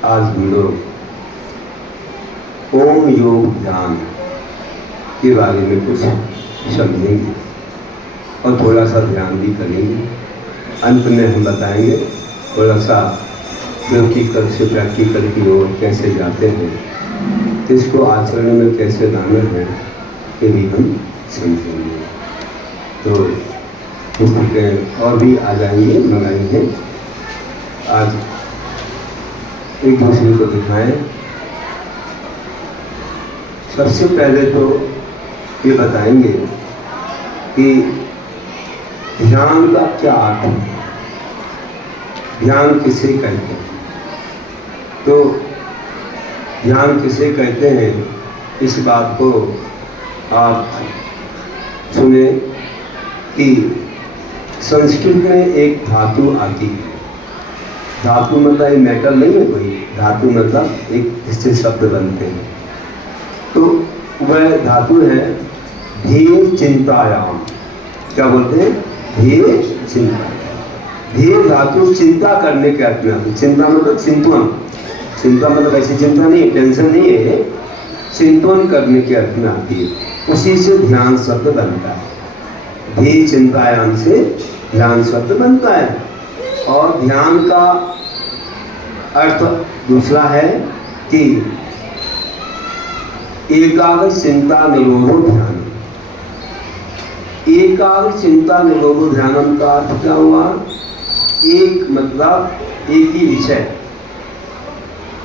आज हम लोग ओम योग ध्यान के बारे में कुछ समझेंगे और थोड़ा सा ध्यान भी करेंगे। अंत में हम बताएंगे थोड़ा सा प्रैक्टिकल से प्रैक्टिकल की ओर कैसे जाते हैं, इसको आचरण में कैसे लाना है ये भी हम समझेंगे। तो पुस्तकें और भी आ जाएंगे, मंगाएंगे। आज एक दूसरे को दिखाएं। सबसे पहले तो ये बताएंगे कि ध्यान का क्या अर्थ है, ध्यान किसे कहते हैं। तो ध्यान किसे कहते हैं इस बात को आप सुने कि संस्कृत में एक धातु आती है। धातु मतलब मेटल नहीं है कोई, धातु मतलब एक जिससे शब्द बनते हैं। तो वह धातु है धीर चिंतायाम। क्या बोलते हैं? धीर चिंता। धीर धातु चिंता करने के अर्थ में आती है। चिंता मतलब चिंतन, चिंता मतलब ऐसी चिंता नहीं, टेंशन नहीं है, चिंतन करने के अर्थ में आती है। उसी से ध्यान शब्द बनता है। धीर चिंतायाम से ध्यान शब्द बनता है। और ध्यान का अर्थ दूसरा है कि एकाग्र चिंता निरोधो ध्यान। एकाग्र चिंता निरोधो ध्यानम का अर्थ क्या हुआ? एक मतलब एक ही विषय,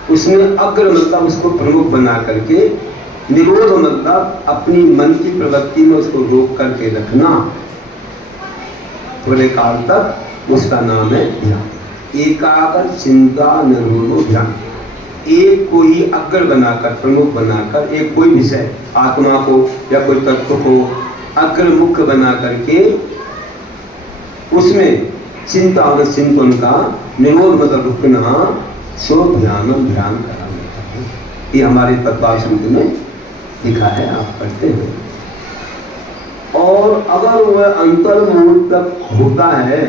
उसमें अग्र मतलब उसको प्रमुख बना करके, निरोध मतलब अपनी मन की प्रवृत्ति में उसको रोक करके रखना थोड़े काल तक, उसका नाम है ध्यान। एकाग्र चिंता निरोधो ध्यान। एक को ही अग्र बनाकर, प्रमुख बनाकर, एक कोई विषय, आत्मा को या कोई तत्व को अग्र मुख्य बना करके उसमें चिंता और चिंतन का निरोध मतलब रुकना, सो ध्यान कराना। ये हमारे तत्वाश्रुति में लिखा है, आप पढ़ते हैं। और अगर वह अंतर्मुहूर्त तक होता है,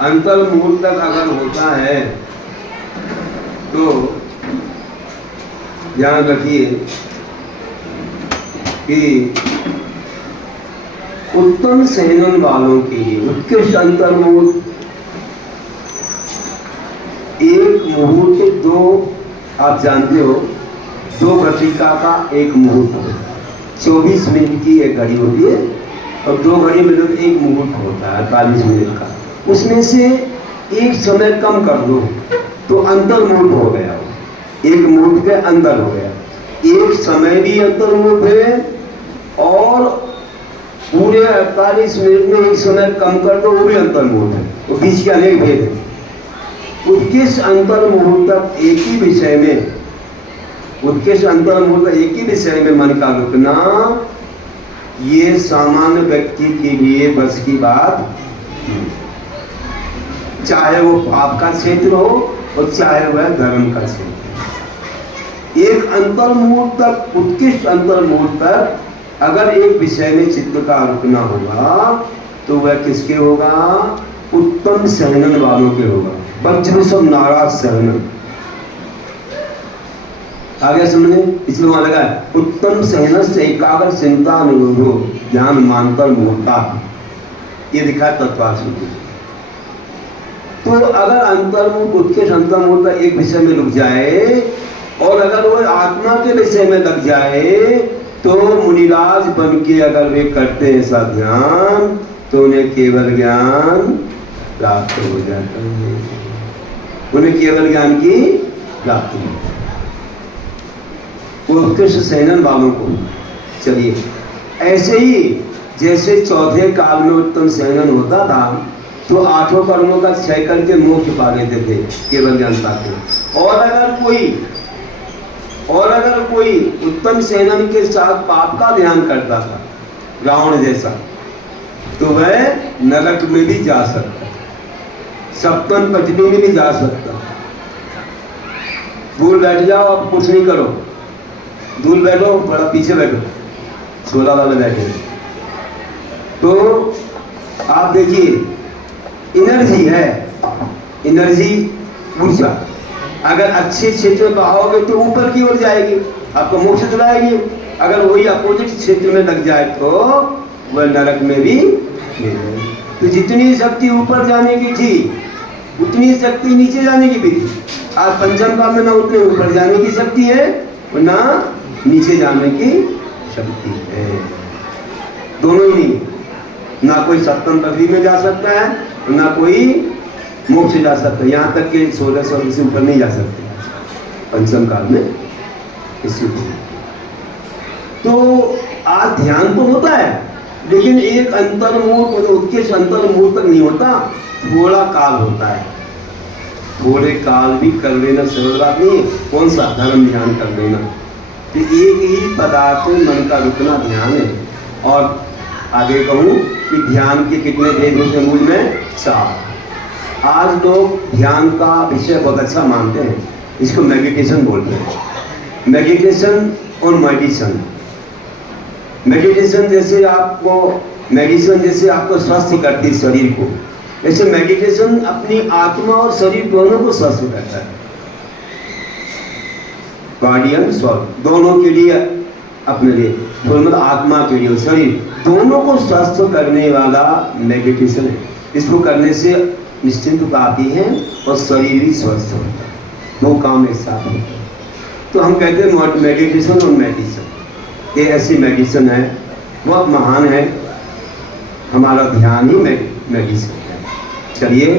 अंतर्मुहूर्त तक अगर होता है तो ध्यान रखिए कि उत्तम सहनन वालों के लिए उत्कृष्ट अंतर्मुहूर्त, एक मुहूर्त दो, आप जानते हो 2 घटिका का एक मुहूर्त होता है। 24 मिनट की एक घड़ी होती है और 2 घड़ी में एक मुहूर्त होता है 48 मिनट का। उसमें से एक समय कम कर दो तो अंतर मुहूर्त हो गया, एक मुहूर्त के अंदर हो गया। एक समय भी अंतर मुहूर्त है और पूरे 48 मिनट में एक समय कम कर दो, वो भी अंतर मुहूर्त है। तो बीच के अनेक भेद है। उत्कृष्ट अंतर मुहूर्त तक एक ही विषय में, उत्कृष्ट अंतर मुहूर्त एक ही विषय में मन का रुकना, ये सामान्य व्यक्ति के लिए बस की बात, चाहे वो पाप का क्षेत्र हो और चाहे वह धर्म का क्षेत्र। एक अंतर मुहूर्त तक, उत्कृष्ट अंतर मुहूर्त तक अगर एक विषय में चित्त का रुकना होगा तो वह किसके होगा? उत्तम सहनन वालों के होगा। वज्र सब नाराज सहनन। आगे समझे, इसलिए वहां लगा है उत्तम सहन से एकाग्र चिंता निरोधो ध्यान मानकर मुहूर्ता, ये दिखा है तत्वाश्रुति। तो अगर अंतर्मुख उत्कृष्ट अंतर्मुहूर्त एक विषय में रुक जाए और अगर वह आत्मा के विषय में लग जाए तो मुनिराज बन के अगर वे करते हैं ऐसा ध्यान तो उन्हें केवल ज्ञान प्राप्त हो जाता है। उन्हें केवल ज्ञान की प्राप्ति है। वो उत्कृष्ट सहनन वालों को। चलिए, ऐसे ही जैसे चौथे काल में उत्तम सहनन होता था तो 8 कर्मों का क्षय करके मोक्ष पा लेते थे केवल ज्ञान पाते। और अगर कोई उत्तम सहनन के साथ पाप का ध्यान करता था, रावण जैसा, तो वह नरक में भी जा सकता, सप्तम पटनी में भी जा सकता। दूर बैठ जाओ, अब कुछ नहीं करो, दूर बैठो, थोड़ा पीछे बैठो, 16 वाले बैठे। तो आप देखिए, एनर्जी है, एनर्जी ऊर्जा, अगर अच्छे क्षेत्र में बहाओगे तो ऊपर की ओर जाएगी, आपको मोक्ष दिलाएगी। अगर वही अपोजिट क्षेत्र में लग जाए तो वह नरक में भी मिलेगी। तो जितनी शक्ति ऊपर जाने की थी उतनी शक्ति नीचे जाने की भी थी। आज पंचम काल में ना उतने ऊपर जाने की शक्ति है और ना नीचे जाने की शक्ति है, दोनों ही नहीं। ना कोई सप्तम पदवी में जा सकता है और ना कोई मोक्ष जा सकता है। यहाँ तक कि 1600 से ऊपर नहीं जा सकते पंचम काल में इसी को। तो आज ध्यान तो होता है लेकिन एक अंतर्मुख और उत्कृष्ट अंतर्मुख तक नहीं होता, थोड़ा काल होता है। थोड़े काल भी कर लेना सरल बात नहीं है। कौन सा धर्म ध्यान कर लेना, तो एक ही पदार्थ में मन का रुकना ध्यान है। और आगे कहूँ कि ध्यान के कितने भेद होते हैं मूल में? 4। आज लोग ध्यान का विषय बहुत अच्छा मानते हैं, इसको मेडिटेशन बोलते हैं। मेडिटेशन और मेडिसन, मेडिटेशन जैसे आपको मेडिसिन जैसे आपको स्वस्थ करती है शरीर को, ऐसे मेडिटेशन अपनी आत्मा और शरीर दोनों को स्वस्थ करता है। बॉडी एंड सोल दोनों के लिए, अपने लिए मतलब आत्मा के लिए शरीर दोनों को स्वस्थ करने वाला मेडिटेशन है। इसको करने से निश्चिंत आती है और शरीर भी स्वस्थ होता है, दो काम एक साथ होते हैं। तो हम कहते हैं मेडिटेशन और मेडिसिन, ये ऐसी मेडिसिन है, बहुत महान है। हमारा ध्यान ही मेडिसिन है। चलिए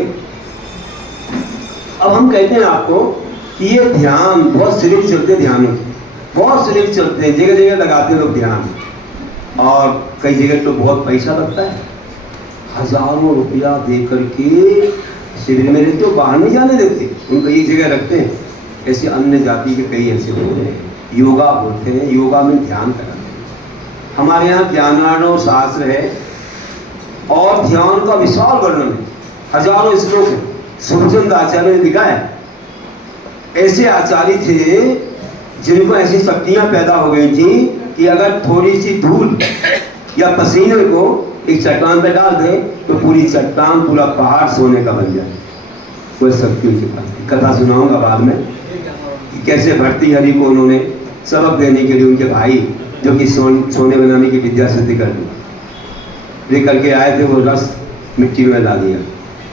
अब हम कहते हैं आपको कि ये ध्यान बहुत सिरे चलते, ध्यान बहुत सिरे चलते हैं, जगह जगह लगाते लोग ध्यान, और कई जगह तो बहुत पैसा लगता है, हजारों रुपया दे करके शिविर में रहते हो, बाहर नहीं जाने देते, उनको एक जगह रखते हैं। ऐसे अन्य जाति के कई ऐसे लोग हैं, योगा बोलते हैं, योगा में ध्यान कराते हैं। हमारे यहाँ ध्यानार्णव शास्त्र है और ध्यान का विशाल वर्णन है, हजारों श्लोक है। सुखचंद आचार्य ने लिखा है, ऐसे आचार्य थे जिनको ऐसी शक्तियां पैदा हो गई थी कि अगर थोड़ी सी धूल या पसीने को एक चट्टान पे डाल दे तो पूरी चट्टान, पूरा पहाड़ सोने का बन जाए। कोई शक्ति उनके पास। कथा सुनाऊंगा बाद में कि कैसे भर्तृहरि को उन्होंने सबक देने के लिए उनके भाई जो कि सोने बनाने की विद्या सिद्धि कर दी, लेकर के आए थे, वो रस मिट्टी में डाल दिया।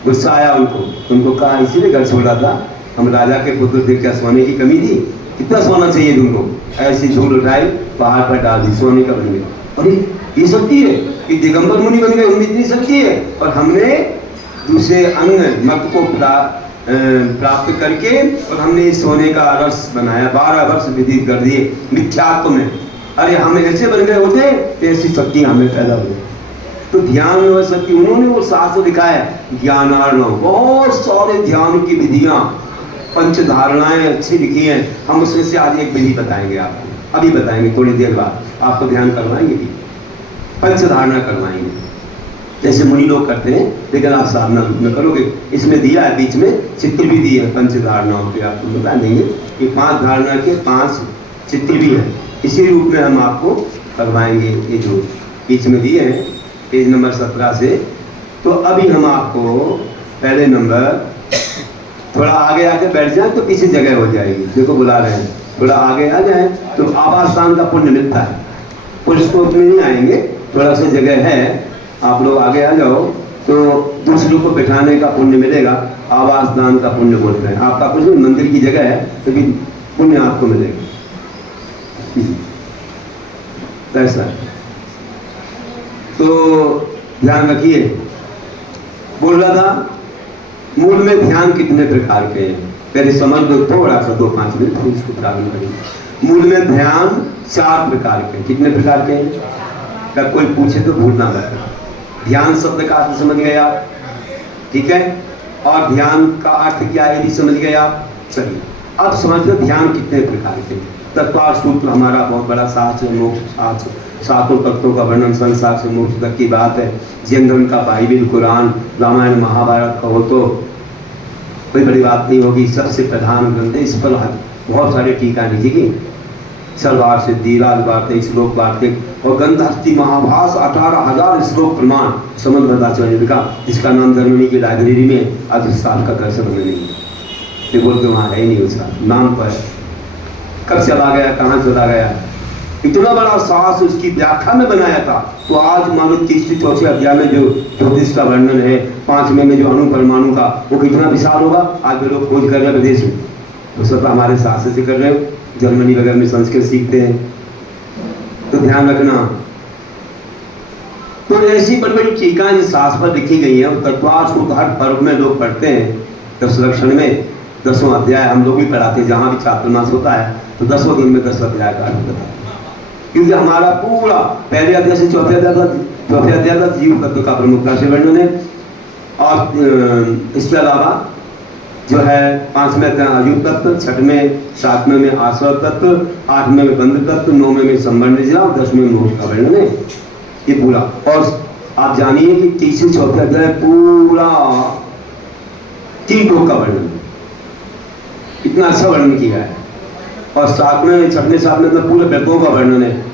गुस्सा आया उनको कहा इसीलिए घर छोड़ा था, हम राजा के पुत्र थे, क्या सोने की कमी थी? कितना सोना चाहिए तुमको? ऐसी धूल उठाई, पहाड़ पर डाल दी, सोने का बन गया। अरे ये शक्ति है कि दिगंबर मुनि बन गए, उनमें इतनी शक्ति है। और हमने दूसरे अंग मत को प्राप्त करके और हमने सोने का रस बनाया, 12 वर्ष विधि कर दिए मिथ्यात्व में। अरे हम ऐसे बन गए होते तो ऐसी शक्ति हमें पैदा हुई। तो ध्यान में शक्ति, उन्होंने वो शास्त्र लिखा है ज्ञानार्णव, बहुत सारे ध्यान की विधियां, पंच धारणाएं अच्छी लिखी हैं। हम उसमें से आज एक विधि बताएंगे आपको, अभी बताएंगे, थोड़ी देर बाद आपको ध्यान करवाएंगे भी, पंच धारणा करवाएंगे जैसे मुनि लोग करते हैं, लेकिन आप साधना में करोगे। इसमें दिया है, बीच में चित्र भी दिए हैं पंच धारणाओं के, आपको बता देंगे कि 5 धारणा के 5 चित्र भी हैं। इसी रूप में हम आपको करवाएंगे, ये जो बीच में दिए हैं पेज नंबर 17 से। तो अभी हम आपको पहले नंबर, थोड़ा आगे आके बैठ जाए तो किसी जगह हो जाएगी, देखो बुला रहे हैं, थोड़ा आगे आ जाए तो आवासस्थान का पुण्य मिलता है। पुरुष को उसमें नहीं आएंगे, थोड़ा सा जगह है, आप लोग आगे आ जाओ तो दूसरों को बैठाने का पुण्य मिलेगा। आवास दान का पुण्य बोलते हैं। आपका कुछ मंदिर की जगह है तो भी पुण्य आपको मिलेगा। कैसा? तो ध्यान रखिए, बोल रहा था मूल में ध्यान कितने प्रकार के हैं, पहले समझ लो थोड़ा सा, 2-5 मिनट फिर इसको प्रारंभ करेंगे। मूल में ध्यान 4 प्रकार के। कितने प्रकार के हैं? अगर कोई पूछे तो भूलना मत। ध्यान शब्द का अर्थ समझ गए आप, ठीक है? और ध्यान का अर्थ क्या है भी समझ गए आप। चलिए अब समझते ध्यान कितने प्रकार के। तत्वार सूत्र हमारा बहुत बड़ा शास्त्र, मोक्ष शास्त्र, 7 तत्वों का वर्णन, संसार से मोक्ष तक की बात है। जैन धर्म का बाइबिल, कुरान, रामायण, महाभारत कहो तो कोई बड़ी बात नहीं होगी। सबसे प्रधान ग्रंथ है, इस पर बहुत सारे टीका लिखी, सलवार सिद्धि, राज वार्तिक, श्लोक वार्तिक और गंधहस्ती महाभास, 18,000 श्लोक प्रमाण समन्वयाचार्य ने लिखा, जिसका नाम जर्मनी की लाइब्रेरी में आज इस साल का दर्शन होने नहीं। ये बोलते वहाँ है ही नहीं, उसका नाम पर है। कब चला गया, कहाँ चला गया, इतना बड़ा साहस उसकी व्याख्या में बनाया था। तो आज मान लो 34 अध्याय में जो ज्योतिष का वर्णन है, 5वें में जो अणु परमाणु का, वो कितना विशाल होगा। आज भी लोग खोज कर रहे हैं विदेश में, तो सब हमारे शास्त्र से कर रहे हो, जर्मनी वगैरह में संस्कृत सीखते हैं। तो ध्यान रखना। तो ऐसी बड़ी बड़ी टीकाएं जो शास्त्र पर लिखी गई है, तत्वार्थ को हर पर्व में लोग पढ़ते हैं। 10 लक्षण में 10वां अध्याय हम लोग भी पढ़ाते हैं, जहाँ भी चातुर्मास होता है तो 10वें दिन में 10 अध्याय का अर्थ बताते हैं। क्योंकि हमारा पूरा पहले अध्याय से चौथे अध्याय तक जीव तत्व का प्रमुखता से वर्णन है। और इसके अलावा जो है 5वें अध्याय अयुक्त तत्व, 6वें 7वें में आश्रय तत्व, 8वें में बंध तत्व, 9वें में संबंध जिला और 10वें में मोक्ष का वर्णन है। ये पूरा, और आप जानिए कि 3 से 4 अध्याय पूरा 3 लोक का वर्णन है, इतना अच्छा वर्णन किया है। और 7वें 6वें 7वें तो पूरे व्रतों का वर्णन है।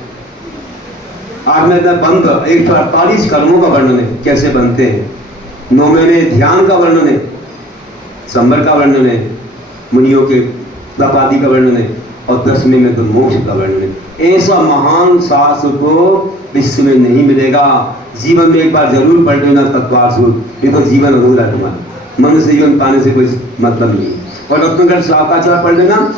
8वें अध्याय बंध 148 कर्मों का वर्णन है, कैसे बनते हैं। 9वें में ध्यान का वर्णन है, संबर का वर्णन है, मुनियों के तप आदि का वर्णन है, और 10वें में तो मोक्ष का वर्णन है। ऐसा महान शास्त्र को विश्व में नहीं मिलेगा। जीवन में एक बार जरूर पढ़ लेना तत्वार्थ, ये तो जीवन अधूरा है तुम्हारा, मनुष्य जीवन पाने से कोई मतलब नहीं। और रत्नगढ़ श्रावकाचार्य पढ़ लेना,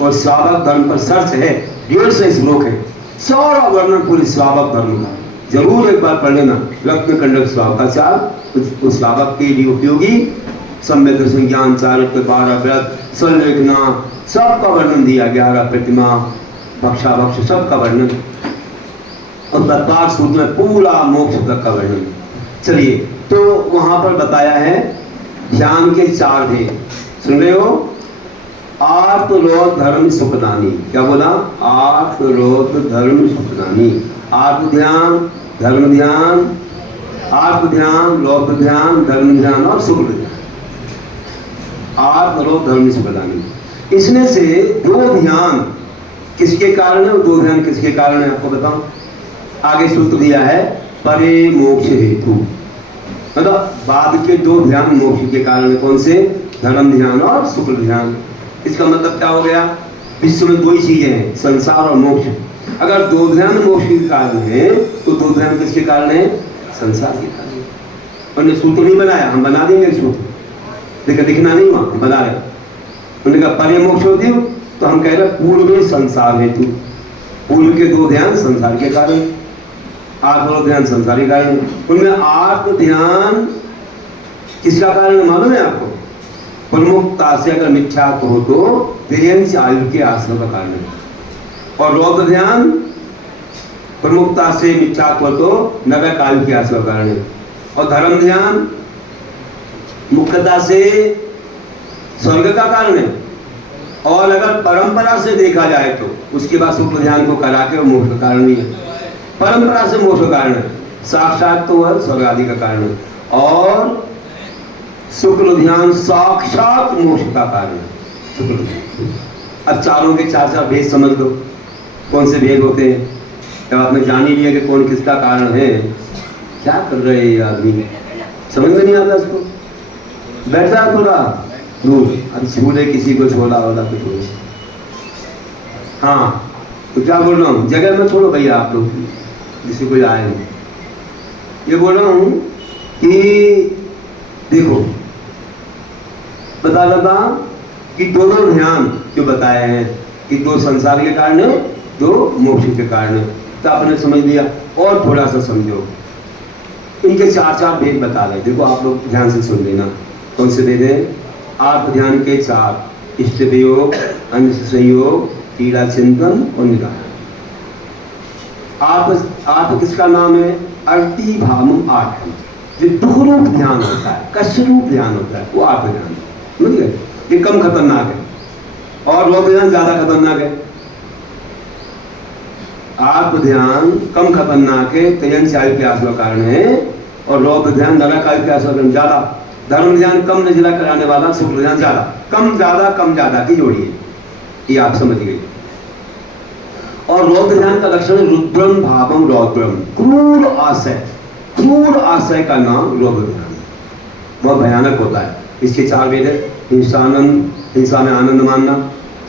और श्रावक धर्म पर सर्च है, 150 श्लोक है, सारा वर्णन पूरी श्रावक धर्म का, जरूर एक बार पढ़ लेना। रत्नकंडक श्रावकाचार्य उस श्रावक के लिए उपयोगी सम्यक दर्शन ज्ञान चारित्र 12 व्रत स्वलेखना सबका वर्णन दिया, 11 प्रतिमा भक्षाभक्ष सबका वर्णन, और तत्वार्थ सूत्र में पूरा मोक्ष तक का वर्णन। चलिए, तो वहां पर बताया है ध्यान के 4 भेद, सुन रहे हो। आर्तरोध धर्म सुखदानी, क्या बोला, आर्तरोध धर्म सुखदानी। आर्त ध्यान, धर्म ध्यान, आर्त ध्यान, लोक ध्यान, धर्म ध्यान और सुख ध्यान। आर्तरोध धर्म सुखदानी, इसमें से 2 ध्यान किसके कारण है, 2 ध्यान किसके कारण है आपको बताऊं। आगे सूत्र दिया है परे मोक्ष हेतु, मतलब बाद के 2 ध्यान मोक्ष के कारण है। कौन से, धर्म ध्यान और शुक्ल ध्यान। इसका मतलब क्या हो गया, विश्व में 2 ही चीजें हैं, संसार और मोक्ष। अगर 2 ध्यान मोक्ष के कारण है तो 2 ध्यान किसके कारण है, संसार के कारण। उन्होंने सूत्र नहीं बनाया, हम बना देंगे सूत्र, लेकिन लिखना नहीं हुआ, हम बना रहे। उन्होंने कहा परे मोक्ष होती हो, तो हम कह रहे पूर्व संसार हेतु, पूर्व के 2 ध्यान संसार के कारण, आत्म ध्यान संसार के कारण। उनमें आत्म ध्यान किसका कारण है मालूम है आपको, प्रमुखता से अगर मिथ्या हो तो तिर्यंश आयु के आश्रय का कारण है। और रौद्र ध्यान प्रमुखता से मिथ्या हो तो नगर आयु के आश्रय का कारण है। और धर्म ध्यान मुख्यता से स्वर्ग का कारण है। और अगर परंपरा से देखा जाए तो उसके बाद शुक्ल ध्यान को करा के मोक्ष का कारण नहीं है, परंपरा से मोक्ष का कारण है, साक्षात तो वह स्वर्ग आदि का कारण है। और शुक्ल ध्यान साक्षात मोक्ष का कारण है, शुक्ल ध्यान। अब चारों के 4 भेद समझ लो, कौन से भेद होते हैं। जब आपने जान ही लिया कि कौन किसका कारण है, क्या कर रहे हैं आदमी, समझ में नहीं आता इसको, बैठा थोड़ा दूर, अब झूले किसी को छोड़ा वाला तो छोड़ो। हाँ, तो क्या बोल रहा हूँ, जगह में छोड़ो भैया आप लोग, जिसे कोई आए हो। ये बोल रहा हूँ कि देखो, बता रहा था कि दोनों ध्यान जो बताए हैं कि 2 संसार के कारण है, 2 मोक्ष के कारण है, तो आपने समझ लिया। और थोड़ा सा समझो, इनके 4 भेद बता रहे। देखो आप लोग ध्यान से सुन लेना, कौन से भेद हैं। आत्म ध्यान के 4, इष्ट वियोग, अंश संयोग, पीड़ा चिंतन और निराकरण। आप किसका नाम है, अर्ति भावम आठम, जो दुख रूप ध्यान होता है, कष्ट रूप ध्यान होता है, वो आत्म ध्यान है, समझ गए। ये कम खतरनाक है और वो ध्यान ज्यादा खतरनाक है। आत्म ध्यान कम खतरनाक है, त्यजन चायु के आश्रय कारण है, और रौद्र ध्यान नरक आयु के आश्रय कारण ज्यादा। धर्म ध्यान कम नजला कराने वाला, शुक्ल ध्यान ज्यादा। कम ज्यादा की जोड़ी है, ये आप समझ गए। और रौद्र ध्यान का लक्षण है रुद्रम भावम रौद्रम, क्रूर आशय का नाम रौद्र ध्यान, वह भयानक होता है। इसके 4 वेद है। हिंसानंद, हिंसा में आनंद मानना,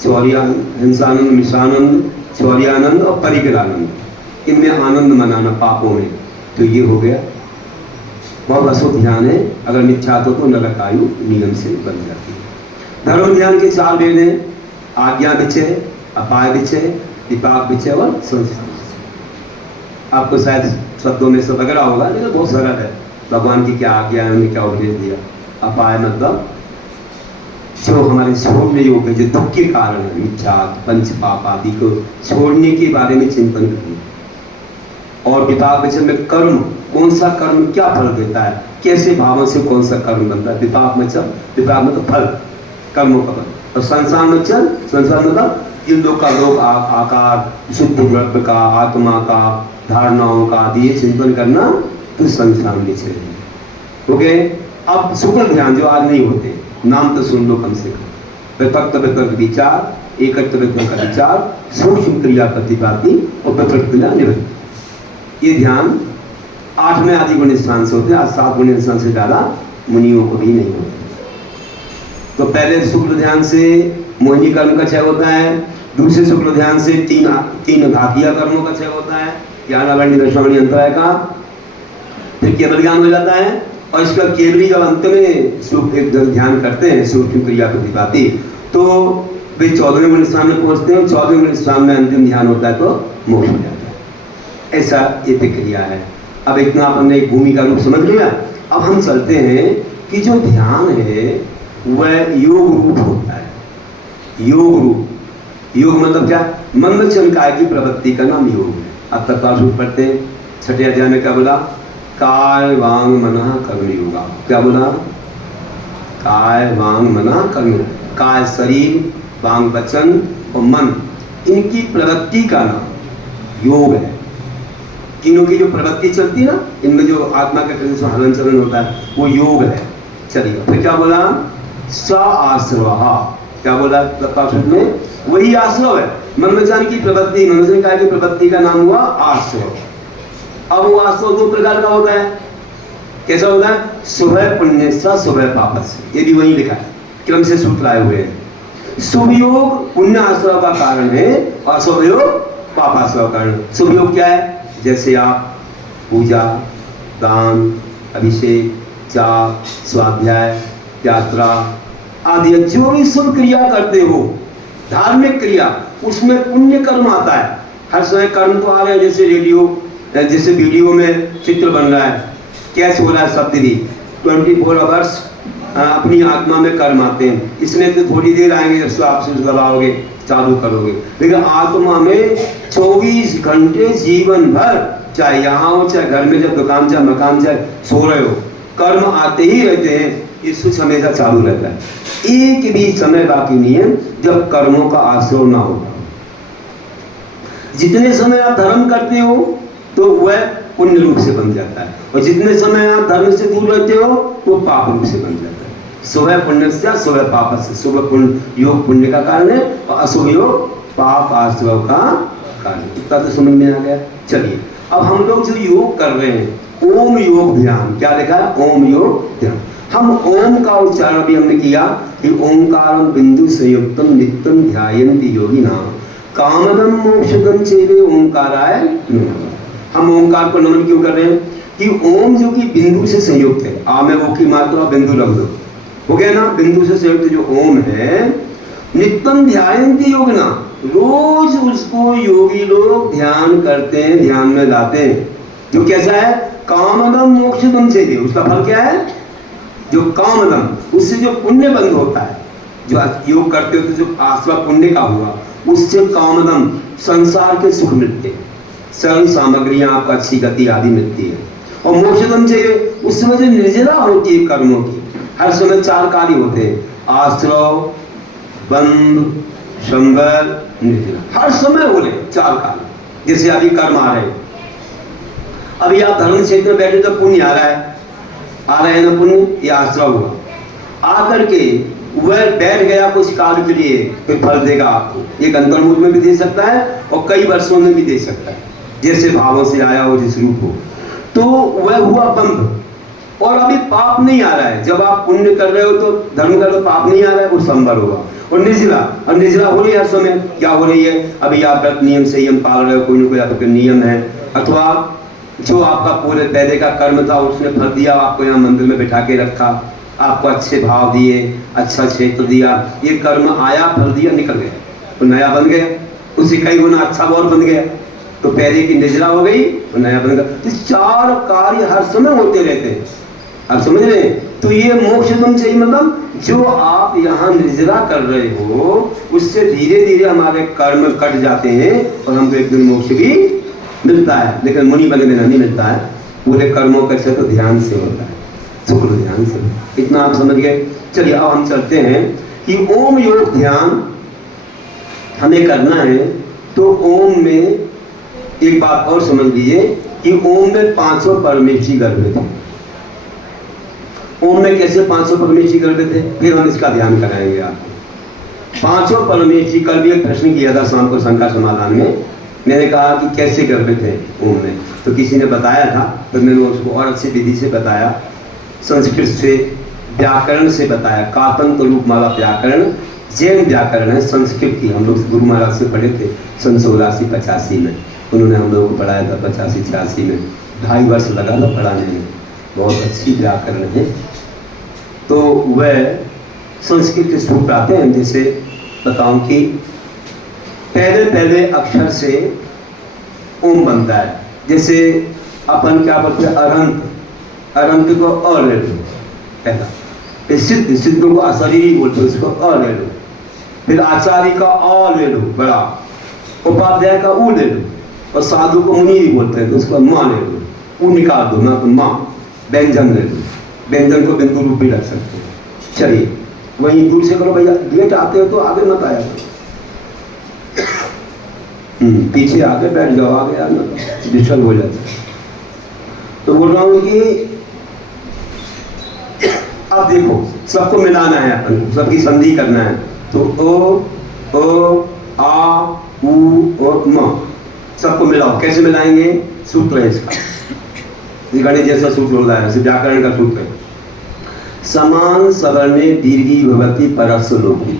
शौर्य, हिंसानंद, मिषानंद, शौर्यानंद और परिकरानंद। इनमें आनंद मनाना पापों में, तो ये हो गया बहुत अशुभ ध्यान है। अगर मिथ्या तो नरक आयु नियम से बन जाती है। धर्म ध्यान के 4 वेद हैं, आज्ञा विचय, अपाय विचय, विपाक विचय और संस्कार। आपको शायद शब्दों में सब वगैरह होगा, लेकिन बहुत सरल है। भगवान की क्या आज्ञा है, उन्होंने क्या उपदेश दिया। अपाय मतलब जो हमारे छोड़ने योग्य, जो दुख के कारण है, मिथ्या, पंच पाप आदि को छोड़ने के बारे में चिंतन करना। और विपाक विचय में कर्म, कौन सा कर्म क्या फल देता है, कैसे भावों से कौन सा कर्म बनता है। विपाक मतलब फल, कर्मों का फल। और संसार में चल, संसार मतलब इन लोग का लोक आकार, शुद्ध ब्रह्म का, आत्मा का, धारणाओं का आदि चिंतन करना, तो संसार में चले। ओके, अब शुक्ल ध्यान जो आज नहीं होते, नाम तो सुन लो कम से कम। विपक्त वितर्क विचार, एकत्र वितर्क विचार, सूक्ष्म क्रिया प्रतिपाती और वितर्क क्रिया निवृत्ति। ये ध्यान 8वें आदि गुण स्थान से होते हैं। आज 7 गुण स्थान से ज्यादा मुनियों को भी नहीं होते। तो पहले शुक्ल ध्यान से मोहिनी कर्म का क्षय होता है, दूसरे शुक्ल ध्यान से तीन घातिया कर्मों का क्षय होता है, ज्ञान अवर्ण दशमणि अंतराय का। फिर केवल ज्ञान हो जाता है, और इसका केवली जब अंत में सूक्ष्म ध्यान करते हैं, सूक्ष्म क्रिया प्रतिपाती, तो वे 14वें गुण स्थान में पहुंचते हैं। 14वें गुण स्थान में अंतिम ध्यान होता है तो मोक्ष हो जाता है। ऐसा ये प्रक्रिया है। अब इतना अपने एक भूमि का रूप समझ लिया। अब हम चलते हैं कि जो ध्यान है वह योग रूप होता है। योग रूप, योग मतलब क्या, मंदचन काय की प्रवृत्ति का नाम योग है। अब तक का रूप पढ़ते हैं। 6ठे अध्याय में क्या बोला, काय वांग मना कर्म योगा। क्या बोला, काय वांग मना कर्म। काय शरीर, वांग वचन और मन, इनकी प्रवृत्ति का नाम योग है। तीनों की जो प्रवृत्ति चलती है ना, इनमें जो आत्मा के प्रति जो हलन चलन होता है वो योग है। चलिए फिर क्या बोला, स आश्रव। क्या बोला में, वही आश्रव है। मनोवचन की प्रवृत्ति, मनोवचन काय की प्रवृत्ति का नाम हुआ आश्रव। अब वो आश्रव 2 प्रकार का होता है। कैसा होता है, सुबह पुण्य सा सुबह पापस। ये भी वही लिखा है, क्रम से सूत्र लाए हुए हैं। शुभ योग पुण्य आश्रव का कारण है, और शुभ योग पाप आश्रव का कारण। शुभ योग क्या है, जैसे आप पूजा, दान, अभिषेक, जाप, स्वाध्याय, यात्रा आदि जो भी शुभ क्रिया करते हो, धार्मिक क्रिया, उसमें पुण्य कर्म आता है। हर समय कर्म तो आ रहे हैं, जैसे जैसे वीडियो में चित्र बन रहा है, कैसे हो रहा है शब्द भी 24 आवर्स अपनी आत्मा में कर्म आते हैं। इसमें तो थोड़ी देर आएंगे जब आप स्विच दबाओगे, चालू करोगे, लेकिन आत्मा में 24 घंटे जीवन भर, चाहे यहाँ हो, चाहे घर में, चाहे दुकान, चाहे मकान, चाहे सो रहे हो, कर्म आते ही रहते हैं। ये स्विच हमेशा चालू रहता है। एक भी समय बाकी नहीं है जब कर्मों का आश्रय ना हो। जितने समय आप धर्म करते हो तो वह पुण्य रूप से बन जाता है, और जितने समय आप धर्म से दूर रहते हो वो पाप रूप से बन जाता है। सुबह पुण्य से सुबह पाप से, शुभ पुण्य योग पुण्य का कारण है, और अशुभ योग पाप आश्रव का कारण। इतना तो समझ में आ गया। चलिए अब हम लोग जो योग कर रहे हैं, ओम योग ध्यान, क्या लिखा है, ओम योग ध्यान। हम ओम का उच्चारण भी हमने किया कि ओंकारम बिंदु संयुक्तम नित्यम ध्यायन्ति योगिनाः कामदम मोक्षदम चेवे ओंकाराय नमः। हम ओंकार को नमन क्यों कर रहे हैं कि ओम जो कि बिंदु से संयुक्त है। आ में वो की मात्रा बिंदु रख दो, हो गया ना। बिंदु से संयुक्त जो ओम है, नित्यम ध्यायन्ति योगिनाः, रोज उसको योगी लोग ध्यान करते हैं, ध्यान में लाते हैं। जो कैसा है, कामदम मोक्षदम चेवे, उसका फल क्या है, जो कामदम, उससे जो पुण्य बंध होता है, जो योग करते हो तो जो आश्रय पुण्य का हुआ, उससे कामदम संसार के सुख मिलते हैं, सरल सामग्रियां आपका अच्छी गति आदि मिलती है। और मोक्षदम चाहिए, उस समय जो निर्जरा होती है कर्मों की, हर समय 4 कार्य होते हैं, आश्रव, बंध, संवर, निर्जरा, हर समय हो रहे 4 कार्य। जैसे अभी कर्म आ रहे हैं, अभी आप धर्म क्षेत्र में बैठे तो पुण्य आ रहा है ना, पुण्य, ये आश्रव हुआ। आकर के वह बैठ गया कुछ काल के लिए, फिर फल देगा आपको। एक अंतर्मुख में भी दे सकता है और कई वर्षों में भी दे सकता है, जैसे भावों से आया हो, जिस रूप हो। तो वह हुआ बंध। और अभी पाप नहीं आ रहा है। जब आप पुण्य कर रहे हो तो धर्म कर रहे हो, पाप नहीं आ रहा है, वो संभव होगा। और निर्जला हो रही है हर समय। क्या हो रही है? अभी आप व्रत नियम संयम पाल रहे हो, कोई ना कोई आपके नियम है, अथवा जो आपका पूरे पहले का कर्म था उसने फल दिया, आपको यहाँ मंदिर में बिठा के रखा, आपको अच्छे भाव दिए, अच्छा क्षेत्र दिया, ये कर्म आया, फल दिया, निकल गया, तो नया बन गया, उसी कई गुना अच्छा और बन गया। तो पहले की निर्जला हो गई तो नया बन गया। तो चार कार्य हर समय होते रहते हैं, आप समझ रहे हैं? तो ये मोक्ष तुम चाहिए, मतलब जो आप यहाँ निर्जला कर रहे हो उससे धीरे धीरे हमारे कर्म कट जाते हैं और हमको एक दिन मोक्ष भी मिलता है। लेकिन मुनि बने बिना नहीं मिलता है। पूरे कर्मों का तो ध्यान से होता है, शुक्र ध्यान से। इतना आप समझ गए? चलिए अब हम चलते हैं कि ओम योग ध्यान हमें करना है। तो ओम में एक बात और समझ लीजिए कि ओम में 500 परमेष्ठी गर्भित थे। ओम में कैसे 500 परमेष्ठी गर्भित थे, फिर हम इसका ध्यान कराएंगे आपको। 500 परमेष्ठी, कल भी एक प्रश्न किया था शाम को शंका समाधान में, मैंने कहा कि कैसे गर्भित है ओम में, तो किसी ने बताया था, तो मैंने उसको और अच्छी विधि से बताया, संस्कृत से व्याकरण से बताया। कातंत रूपमाला व्याकरण जैन व्याकरण है, संस्कृत की, हम लोग गुरु महाराज से पढ़े थे सन 84-85 में, उन्होंने हम लोगों को पढ़ाया था 85-86 में, 2.5 वर्ष लगा था पढ़ाने में। बहुत अच्छी व्याकरण है। तो वह संस्कृत के सूत्र आते हैं, जैसे बताऊं कि पहले अक्षर से ओम बनता है। जैसे अपन क्या बोलते हैं, अरंत को अ ले लो पहला, फिर सिद्ध को अशरीरी बोलते हैं, उसको अ ले लो, फिर आचार्य का अ ले लो बड़ा, उपाध्याय का उ ले लो, और साधु को मुनि बोलते हैं तो उसको माँ ले लो, उ निकाल दो ना तो माँ, व्यंजन ले लो, व्यंजन को बिंदु रूप भी रख सकते हैं। चलिए वहीं दूर से करो भैया, गेट आते हो तो आगे मत आया, पीछे आके बैठ जाओ, आगे आना डिस्टर्ब हो जाता है। तो बोल रहा हूँ कि अब देखो सबको मिलाना है, अपन सबकी संधि करना है। तो ओ आ उ और म सबको मिलाओ। कैसे मिलाएंगे? सूत्र है इसका, गणित जैसा सूत्र होता है, व्याकरण का सूत्र है। समान सवर्णे दीर्घी भवति परस्य लोभी।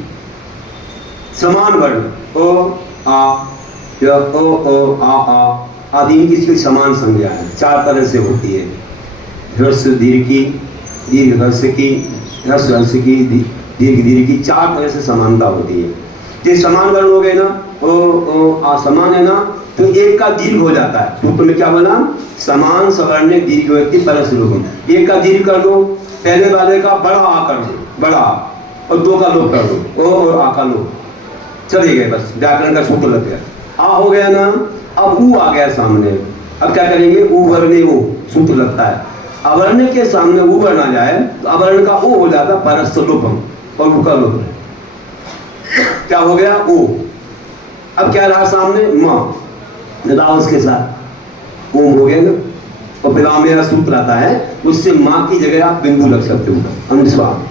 समान वर्ण ओ आ या ओ आ आदि की समान संज्ञा है, 4 तरह से होती है। ह्रस्व दीर्घी, दीर्घ ह्रस्व की, ह्रस्व ह्रस्व की, दीर्घ दीर्घ की, 4 तरह से समानता होती है। ये समान वर्ण हो गए ना, ओ आ समान है ना, तो एक का दीर्घ हो जाता है। सूत्र में क्या बोला? समान सवर्णे दीर्घ व्यक्ति परस्य लोभम। एक का दीर्घ कर दो, पहले वाले का बड़ा आ कर दो, बड़ा, और 2 का लोप कर दो, ओ और आ का लोप, चले गए, बस व्याकरण का सूत्र लग गया। आ हो गया ना, अब ऊ आ गया सामने, अब क्या करेंगे? ऊ वर्णे ओ सूत्र लगता है। अवर्ण के सामने ऊ वर्ण आ जाए तो अवर्ण का ओ हो जाता परस्य लोपम, और ऊ का लोप क्या हो गया? ओ। अब क्या रहा सामने? म, मिलाओ उसके साथ, ओम हो गया ना। और विराम मेरा सूत्र आता है, उससे माँ की जगह आप बिंदु रख सकते हो, अनुस्वार,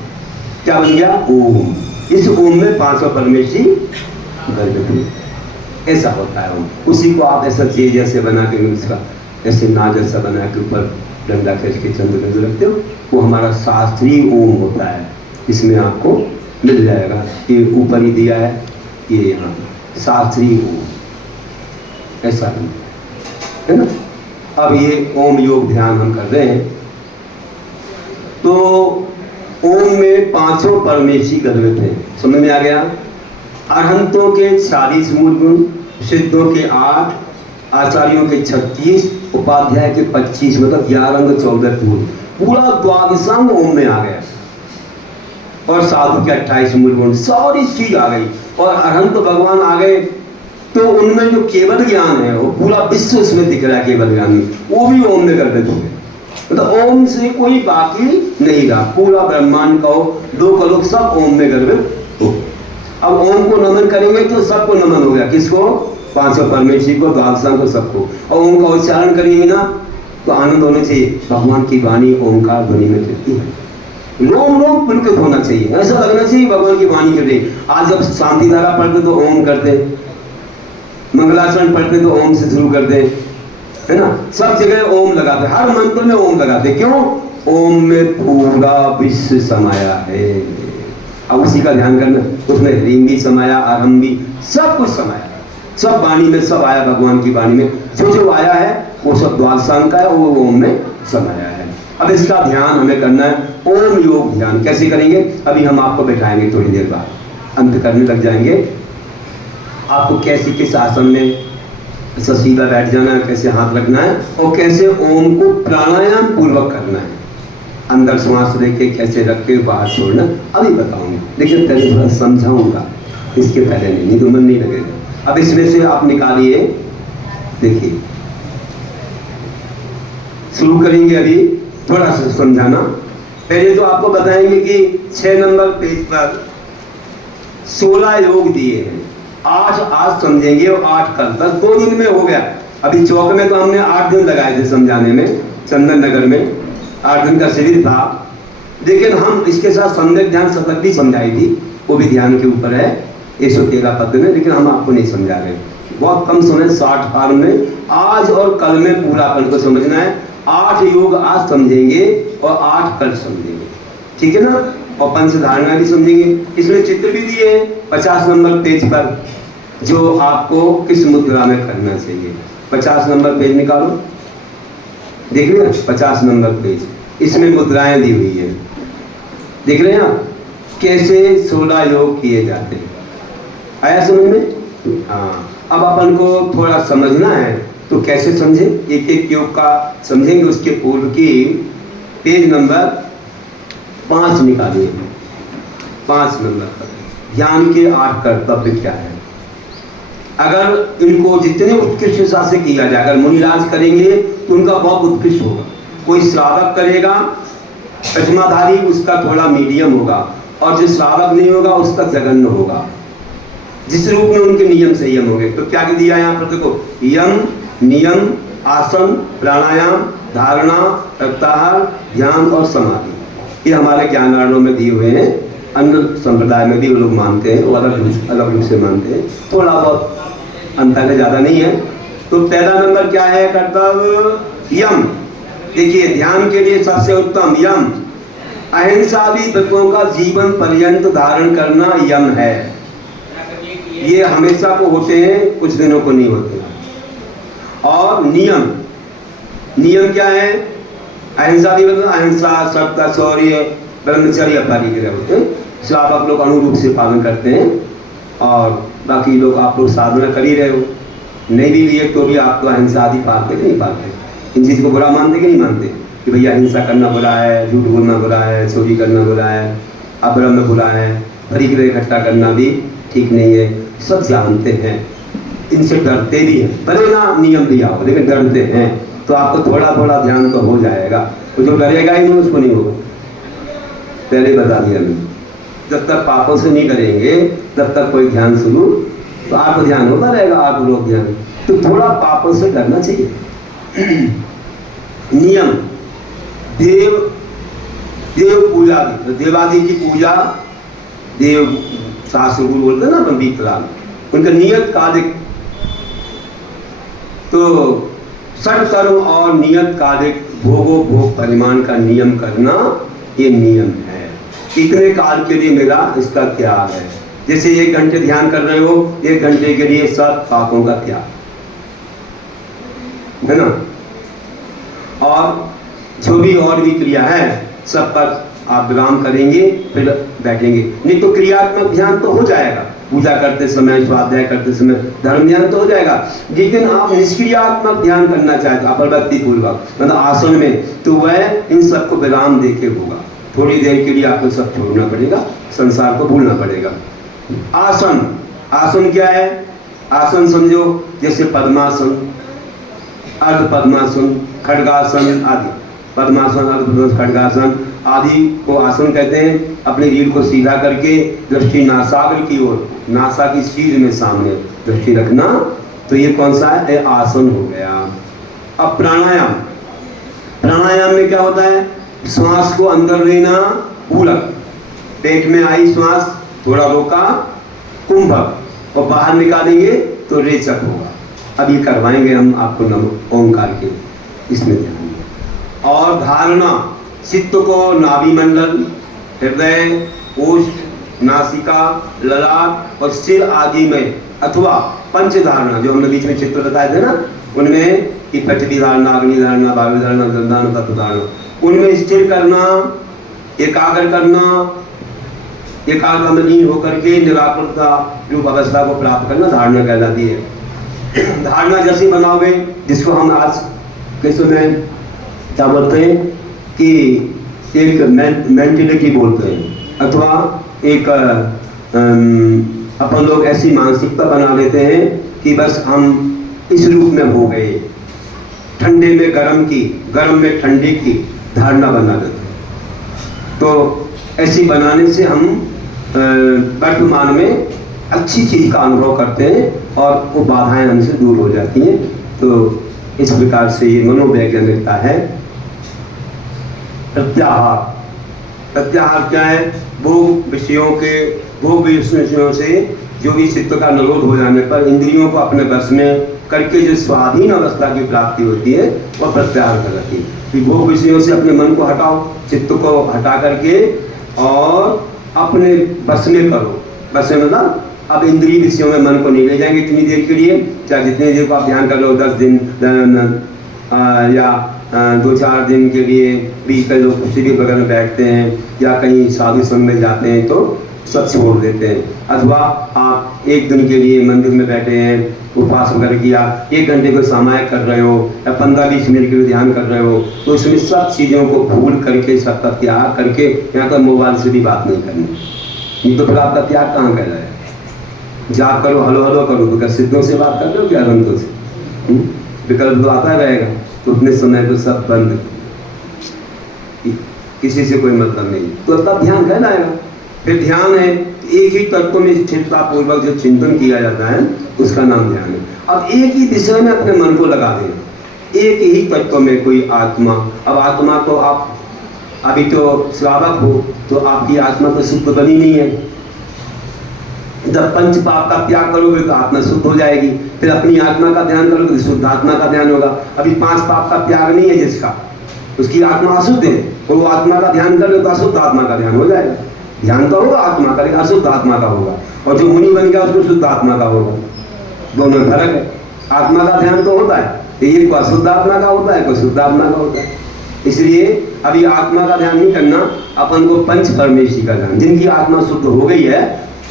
क्या बन गया? ओम। इस ओम में 500 परमेष्ठी गर्भित हुए, ऐसा होता है ओम। उसी को आप ऐसा जे जैसे बना के, उसका ऐसे ना जैसा बना के ऊपर डंडा खींच के चंद्र बिंदु रखते हो, वो हमारा शास्त्रीय ओम होता है। इसमें आपको मिल जाएगा, ये ऊपर ही दिया है, ये यहाँ शास्त्रीय ओम, ऐसा है ना। अब ये ओम योग ध्यान हम कर रहे हैं। तो ओम में 500 परमेष्ठी गर्भित हैं, समझ में आ गया? अरहंतों के 40 मूल गुण, सिद्धों के 8, आचार्यों के 36, उपाध्याय के 25, मतलब 11 अंग 14 फूल, पूरा द्वादशांग ओम में आ गया। और साधु के 28 मूल गुण, सारी चीज आ गई। और अरहंत भगवान आ गए तो उनमें जो केवल ज्ञान है वो पूरा विश्व उसमें दिख रहा है, केवल ज्ञान में, वो भी ओम में गर्भित हो गए। मतलब ओम से कोई बाकी नहीं रहा, पूरा ब्रह्मांड का लोक सब ओम में गर्भित हो। अब ओम को नमन करेंगे तो सबको नमन हो गया। किसको? 500 परमेष्ठी को, द्वादशांग को, सबको। और ओम का उच्चारण करेंगे ना तो आनंद होने चाहिए। भगवान की वाणी ओमकार ध्वनि में कहती है, रोम रोम पुलकित होना चाहिए, ऐसा लगना चाहिए भगवान की वाणी कर रही। आज जब शांति धारा पढ़ते तो ओम करते, मंगलाचरण पढ़ते तो ओम से शुरू करते, है ना। सब जगह ओम लगाते, हर मंत्र में ओम लगाते। क्यों? ओम में पूरा विश्व समाया है। अब उसी का ध्यान करना, उसमें ह्रीम भी समाया, अहम भी, सब कुछ समाया, सब वाणी में सब आया, भगवान की वाणी में जो जो आया है वो सब द्वादशांग का है, वो ओम में समाया है। अब इसका ध्यान हमें करना है, ओम योग ध्यान कैसे करेंगे, अभी हम आपको बैठाएंगे, थोड़ी देर बाद अंत करने लग जाएंगे। आपको कैसे किस आसन में सीधा बैठ जाना है, कैसे हाथ रखना है और कैसे ओम को प्राणायाम पूर्वक करना है, अंदर श्वास लेके कैसे रख के बाहर छोड़ना, अभी बताऊंगा, लेकिन पहले थोड़ा समझाऊंगा, इसके पहले नहीं तो मन नहीं लगेगा। अब इसमें से आप निकालिए, देखिए शुरू करेंगे अभी थोड़ा सा समझाना। पहले तो आपको बताएंगे कि 6 नंबर पेज पर 16 योग दिए हैं, 8 आज समझेंगे और 8 कल तक, 2 दिन में हो गया। अभी चौक में तो हमने 8 दिन लगाए थे समझाने में, चंदन नगर में 8 दिन का शिविर था, लेकिन हम इसके साथ सम्यक ध्यान शतक भी समझाई थी, वो भी ध्यान के ऊपर है 113 पद में, लेकिन हम आपको नहीं समझा रहे, बहुत कम समय 60 फार्म में, आज और कल में पूरा कल को समझना है। 8 योग आज समझेंगे और 8 कल समझेंगे, ठीक है ना, और पंच धारणा भी समझेंगे। इसमें चित्र भी दिए हैं 50 नंबर पेज पर, जो आपको किस मुद्रा में करना चाहिए। 50 नंबर पेज निकालो, देख रहे हैं 50 नंबर पेज, इसमें मुद्राएं दी हुई है, देख रहे हैं आप कैसे 16 योग किए जाते हैं, आया समझ में। हाँ, अब अपन को थोड़ा समझना है तो कैसे समझे, एक एक योग का समझेंगे। उसके पूर्व की पेज नंबर 5 निकालिए, 5 नंबर पर ज्ञान के 8 कर्तव्य क्या है। अगर इनको जितने उत्कृष्टता से किया जाए, अगर मुनिराज करेंगे तो उनका बहुत उत्कृष्ट होगा, कोई श्रावक करेगा प्रतिमाधारी उसका थोड़ा मीडियम होगा, और जो श्रावक नहीं होगा उसका जघन्य होगा, जिस रूप में उनके नियम संयम होंगे। तो क्या दिया यहाँ पर देखो, यम, नियम, आसन, प्राणायाम, धारणा, प्रत्याहार, ध्यान और समाधि, ये हमारे ज्ञानार्णों में दिए हुए हैं। अन्य संप्रदाय में भी वो लोग मानते हैं, वो अलग रूप से मानते हैं, थोड़ा बहुत अंतर है, ज्यादा नहीं है। तो पहला नंबर क्या है कर्तव्य, यम। देखिए ध्यान के लिए सबसे उत्तम यम, अहिंसा भी व्रतों का जीवन पर्यंत धारण करना यम है। ये हमेशा को होते हैं, कुछ दिनों को नहीं होते। और नियम, नियम क्या है, अहिंसा भी मतलब अहिंसा, सत्य, शौर्य, ब्रह्मचर्य परिग्रह होते हैं, श्रावक लोग अनुरूप से पालन करते हैं, और बाकी लोग आप लोग साधना कर ही रहे हो, नहीं भी लिए तो भी आप तो अहिंसा आदि पालते कि नहीं पालते, इन चीज़ को बुरा मानते कि नहीं मानते, कि भैया हिंसा करना बुरा है, झूठ बोलना बुरा है, चोरी करना बुरा है, अब्रह्म बुरा है, परिग्रह इकट्ठा करना भी ठीक नहीं है, सब जानते हैं, इनसे डरते भी हैं, भले ना नियम भी आओ लेकिन डरते हैं। तो आपको थोड़ा थोड़ा ध्यान तो हो जाएगा, तो जो डरेगा ही नहीं उसको नहीं होगा, पहले बता दिया मैंने। जब तक पापों से नहीं करेंगे तब तक कोई ध्यान शुरू, तो आपको ध्यान होता रहेगा, आप लोग ध्यान, तो थोड़ा पापों से डरना चाहिए। नियम, देव देव पूजा, देवादि की पूजा, देव शास्त्र गुरु बोलते हैं ना विकलांग, उनका नियत कालिक, तो षट कर्म और नियत कालिक भोगो भोग परिमाण का नियम करना, ये नियम है। इतने काल के लिए मेरा इसका त्याग है। जैसे 1 घंटे ध्यान कर रहे हो, 1 घंटे के लिए सब पापों का त्याग है ना, और जो भी और भी क्रिया है सब पर आप विराम करेंगे, फिर बैठेंगे। नहीं तो क्रियात्मक ध्यान तो हो जाएगा, पूजा करते समय, स्वाध्याय करते समय धर्म ध्यान तो हो जाएगा, लेकिन आप निष्क्रियात्मक ध्यान करना चाहते हो अप्रवृत्ति पूर्वक, मतलब आसन में, तो वह इन सबको विराम देके होगा। थोड़ी देर के लिए आपको सब छोड़ना पड़ेगा, संसार को भूलना पड़ेगा। आसन, आसन क्या है, आसन समझो जैसे पद्मासन, अर्ध पद्मासन, खड्गासन आदि, पद्मासन, अर्ध पद्मासन, खड्गासन आदि को आसन कहते हैं। अपनी रीढ़ को सीधा करके दृष्टि नासाग्र की ओर, नासा की सीध में सामने दृष्टि रखना, तो ये कौन सा है, आसन हो गया। अब प्राणायाम, प्राणायाम में क्या होता है, श्वास को अंदर लेना पूरक, पेट में आई श्वास, थोड़ा रोका कुंभक, और बाहर निकालेंगे तो रेचक होगा। अब ये करवाएंगे हम आपको ओंकार के, इसमें ध्यान। और धारणा, चित्त को नाभि मंडल, हृदय, ओष्ठ, नासिका, ललाट और सिर आदि में अथवा पंच धारणा जो हमने बीच में चित्र बताए थे ना, उनमें कि पृथ्वी धारणा, अग्नि धारणा, वायु धारणा, जल धारणा, तत्व धारणा, उनमें स्थिर करना, एकाग्र करना, एकाग्र में लीन होकर के निराकुलता रूप अवस्था को प्राप्त करना धारणा कहलाती है। धारणा जैसी बनाओगे, जिसको हम आज कैसे में क्या बोलते हैं कि एक मेंटलिटी बोलते हैं, अथवा एक अपन लोग ऐसी मानसिकता बना लेते हैं कि बस हम इस रूप में हो गए, ठंडे में गर्म की, गर्म में ठंडे की धारणा बना लेते हैं। तो ऐसी बनाने से हम वर्तमान में अच्छी चीज का अनुभव करते हैं और वो बाधाएं हमसे दूर हो जाती हैं। तो इस प्रकार से ये मनोवैज्ञानिकता है। प्रत्याहार, प्रत्याहार क्या है? भोग विषयों से जो भी चित्त का निरोध हो जाने पर इंद्रियों को अपने वश में करके जो स्वाधीन अवस्था की प्राप्ति होती है वह प्रत्याहार कहलाती है। भोग विषयों से अपने मन को हटाओ, चित्त को हटा करके और अपने वश में करो। वश में मतलब अब इंद्रिय विषयों में मन को नहीं ले जाएंगे इतनी देर के लिए, चाहे जितनी देर को आप ध्यान कर लो, 10 दिन या 2-4 दिन के लिए भी कई लोग कुछ भी बगल में बैठते हैं या कहीं साधु संग में जाते हैं तो सब छोड़ देते हैं। अथवा आप 1 दिन के लिए मंदिर में बैठे हैं, उपवास वगैरह किया, 1 घंटे को सामायिक कर रहे हो या 15-20 मिनट के लिए ध्यान कर रहे हो, तो इसमें सब चीज़ों को भूल करके, सबका त्याग करके, यहाँ तो मोबाइल से भी बात नहीं करनी, नहीं तो फिर आपका त्याग कहाँ कहलाए? जाप करो, हलो हलो करो तो क्या सिद्धों से बात कर रहे हो क्या? रंतों से विकल्प तो आता रहेगा। तो उतने समय तो सब बंद, किसी से कोई मतलब नहीं, तो तब ध्यान कहलाएगा। फिर ध्यान है एक ही तत्व में स्थिरता पूर्वक जो चिंतन किया जाता है उसका नाम ध्यान है। अब एक ही विषय में अपने मन को लगा देना, एक ही तत्व में कोई आत्मा। अब आत्मा तो आप अभी तो श्रावक हो तो आपकी आत्मा तो शुद्ध बनी नहीं है। जब पंच पाप का त्याग करोगे तो आत्मा शुद्ध हो जाएगी, फिर अपनी आत्मा का ध्यान करोगे तो शुद्ध आत्मा का ध्यान होगा। अभी 5 पाप का त्याग नहीं है जिसका, उसकी आत्मा अशुद्ध है, तो वो आत्मा का ध्यान करोगे तो अशुद्ध आत्मा का ध्यान हो जाएगा। ध्यान तो होगा आत्मा का, लेकिन अशुद्ध आत्मा का होगा, और जो मुनि बन गया उसको शुद्ध आत्मा का होगा। दोनों में फर्क है। आत्मा का ध्यान तो होता है, ये कोई अशुद्ध आत्मा का होता है, कोई शुद्ध आत्मा का होता है। इसलिए अभी आत्मा का ध्यान नहीं करना, अपन को पंच परमेश्वरी का ध्यान, जिनकी आत्मा शुद्ध हो गई है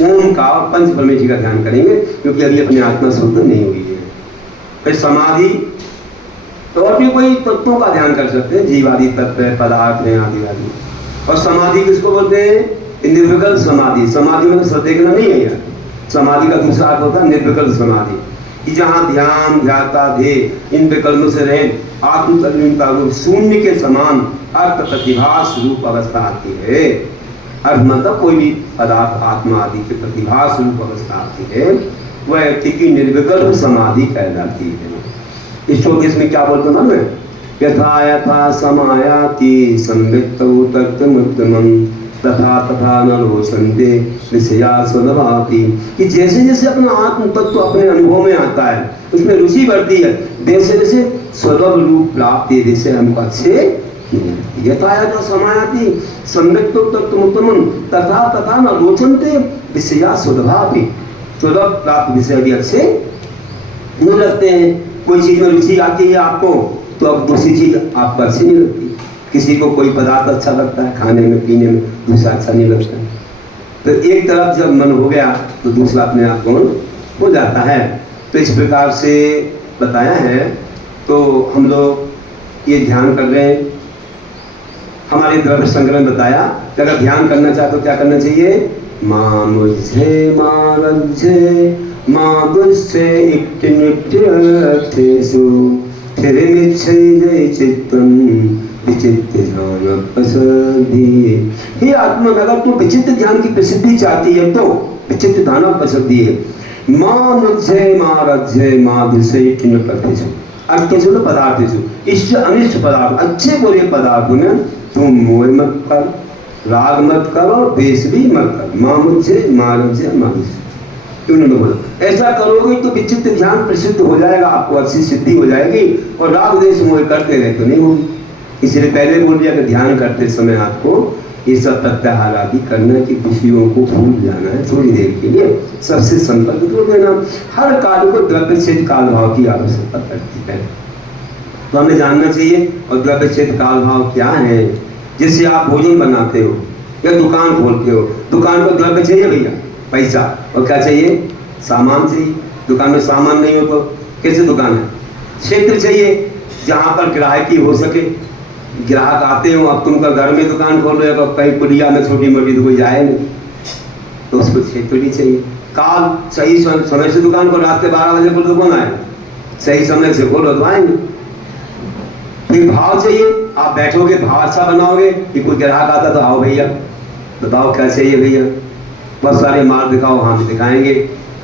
ओम का और पंच परमेश्वरी का ध्यान करेंगे, क्योंकि अभी अपनी आत्मा शुद्ध नहीं हुई है। फिर समाधि, तो और भी कोई तत्वों का ध्यान कर सकते हैं, जीवादि तत्व है, पदार्थ है, आदि आदि। और समाधि किसको बोलते हैं? निर्विकल्प समाधि। समाधि में सब देखना नहीं है यार, समाधि का दूसरा अर्थ होता है निर्विकल्प समाधि, कि जहाँ ध्यान, ध्याता, ध्येय इन विकल्पों से रहे, आत्मतल्लीनता रूप शून्य के समान अर्थ प्रतिभास रूप अवस्था आती है। अर्थ मतलब कोई भी पदार्थ आत्मा आदि के प्रतिभास रूप अवस्था आती है, वह व्यक्ति की निर्विकल्प समाधि कहलाती है। इस श्लोक इसमें क्या बोलते हैं? यथा यथा समायाति संवित्तौ तत्त्वमुत्तमं तथा तथा न रोचन्ते विषया स्वभावति, कि जैसे जैसे अपना आत्म तत्व अपने अनुभव में आता है उसमें रुचि बढ़ती है, जैसे जैसे स्वभाव रूप प्राप्ति जैसे हमको अच्छे यथा यथा समायाति संवित्तौ तत्त्वमुत्तमं तथा तथा न रोचन्ते विषया स्वभावति, स्वभाव प्राप्त विषय भी अच्छे नहीं लगते हैं। कोई चीज में रुचि आती है आपको तो अब दूसरी चीज आपको अच्छी नहीं लगती। किसी को कोई पदार्थ अच्छा लगता है खाने में पीने में, दूसरा अच्छा नहीं लगता है। तो एक तरफ जब मन हो गया तो दूसरा अपने आप को हो जाता है। तो इस प्रकार से बताया है। तो हम लोग ये ध्यान कर रहे हैं। हमारे द्रव्य संग्रह में बताया कि अगर ध्यान करना चाहे तो क्या करना चाहिए? मां मुझे मां रज्जे मां दुष्टे इक्ति नित्यर्थेषु तेरे मिच्छे जय चित्तम विचित्र ध्यान प्रसिद्धि। हे आत्मा, अगर तू विचित्र ध्यान की प्रसिद्धि चाहती है तो विचित्र ध्यान प्रसिद्धि है। मां मुझे मां रज्जे मां दुष्टे इक्ति नित्यर्थेषु, अर्थेषु तो पदार्थेषु, इष्ट अनिष्ट पदार्थ, अच्छे बुरे पदार्थों में तुम मोह मत कर, राग मत कर और द्वेष भी मत कर। मां मुझे मां रज्जे मां दुष्टे, उन्होंने बोला ऐसा करोगे तो विचित्र ध्यान प्रसिद्ध हो जाएगा, आपको अच्छी सिद्धि हो जाएगी, और राग द्वेष मोह करते रहे तो नहीं होगी। इसलिए पहले बोल दिया कि ध्यान करते समय आपको ये सब प्रत्याहार आदि करना कि विषयों को भूल जाना है थोड़ी देर के लिए, सबसे संपर्क तोड़ देना। हर कार्य को द्रव्य क्षेत्र काल भाव की आवश्यकता पड़ती है, तो हमें जानना चाहिए। और द्रव्य क्षेत्र काल भाव क्या है? जैसे आप भोजन बनाते हो या दुकान खोलते हो, दुकान को द्रव्य चाहिए भैया, पैसा, और क्या चाहिए? सामान चाहिए। दुकान में सामान नहीं हो तो कैसे दुकान है? क्षेत्र चाहिए जहाँ पर ग्राहकी हो सके, ग्राहक आते हो। अब तुमका घर में दुकान खोल रहे हो, कहीं पुलिया में छोटी मोटी तो कोई जाए नहीं, तो उसको क्षेत्र भी चाहिए। काल, सही समय से दुकान को रात के 12 बजे खोलो तो कौन आए? सही समय से खोलो तो आएंगे। फिर भाव चाहिए, आप बैठोगे भाव अच्छा बनाओगे कि कोई ग्राहक आता तो आओ भैया बताओ क्या चाहिए भैया, बहुत सारे माल दिखाओ, हाँ भी दिखाएंगे।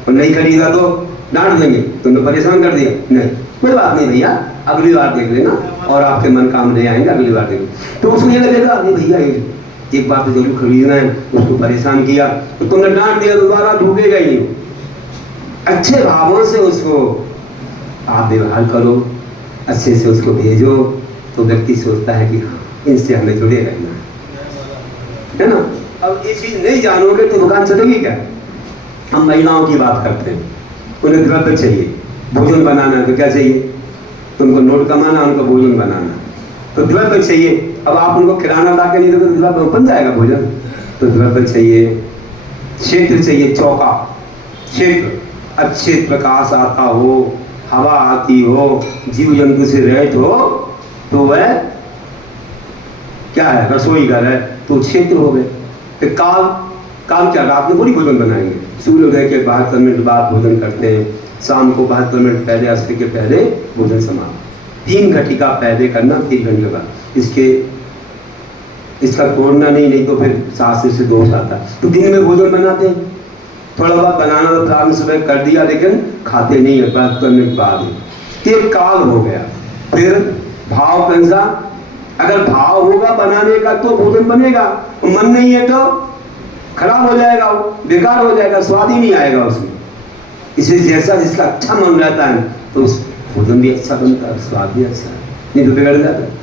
और नहीं खरीदा तो डांट देंगे, तुमने परेशान कर दिया। नहीं, कोई बात नहीं भैया, अगली बार देख लेना, और आपके मन काम ले आएंगे, अगली बार देख लेना। तो उसको ये लगेगा नहीं भैया एक बार तो जरूर खरीदना है, उसको परेशान किया तो तुमने डांट दिया, दोबारा ढूंढेगा ही नहीं। अच्छे भावों से उसको आप व्यवहार करो, अच्छे से उसको भेजो, तो व्यक्ति सोचता है कि हाँ इनसे हमें जुड़े रहना है ना। अब ये चीज नहीं जानोगे तो दुकान चलेगी क्या? हम महिलाओं की बात करते हैं, उन्हें द्रव्य चाहिए, भोजन बनाना तो क्या चाहिए? तुमको नोट कमाना, उनको भोजन बनाना, तो द्रव्य चाहिए। अब आप उनको किराना ला के नहीं दोगे तो द्रव्य बन जाएगा भोजन, तो द्रव्य चाहिए। क्षेत्र चाहिए, चौका क्षेत्र, अच्छे प्रकाश आता हो, हवा आती हो, जीव जंतु से रहित हो, तो वह क्या है? रसोई घर है, तो क्षेत्र हो गए। फिर काल, काल क्या? रात में थोड़ी भोजन बनाएंगे, सूर्योदय के 72 मिनट बाद भोजन करते हैं, शाम को 72 मिनट पहले, अस्त के पहले भोजन समाप्त। 3 घटिका पहले करना, 3 घंटे बाद इसका तोड़ना नहीं तो फिर शास्त्र से दोष आता। तो दिन में भोजन बनाते हैं, थोड़ा बहुत बनाना तो प्रारंभ सुबह कर दिया, लेकिन खाते नहीं है 72 मिनट बाद ही। एक काल हो गया। फिर भाव कैसा? अगर भाव होगा बनाने का तो भोजन बनेगा, मन नहीं है तो खराब हो जाएगा, बेकार हो जाएगा, स्वाद ही नहीं आएगा उसमें। इसलिए जैसा जिसका अच्छा मन रहता है तो भोजन भी अच्छा बनता है, स्वाद भी अच्छा है, नहीं तो बिगड़ जाता है।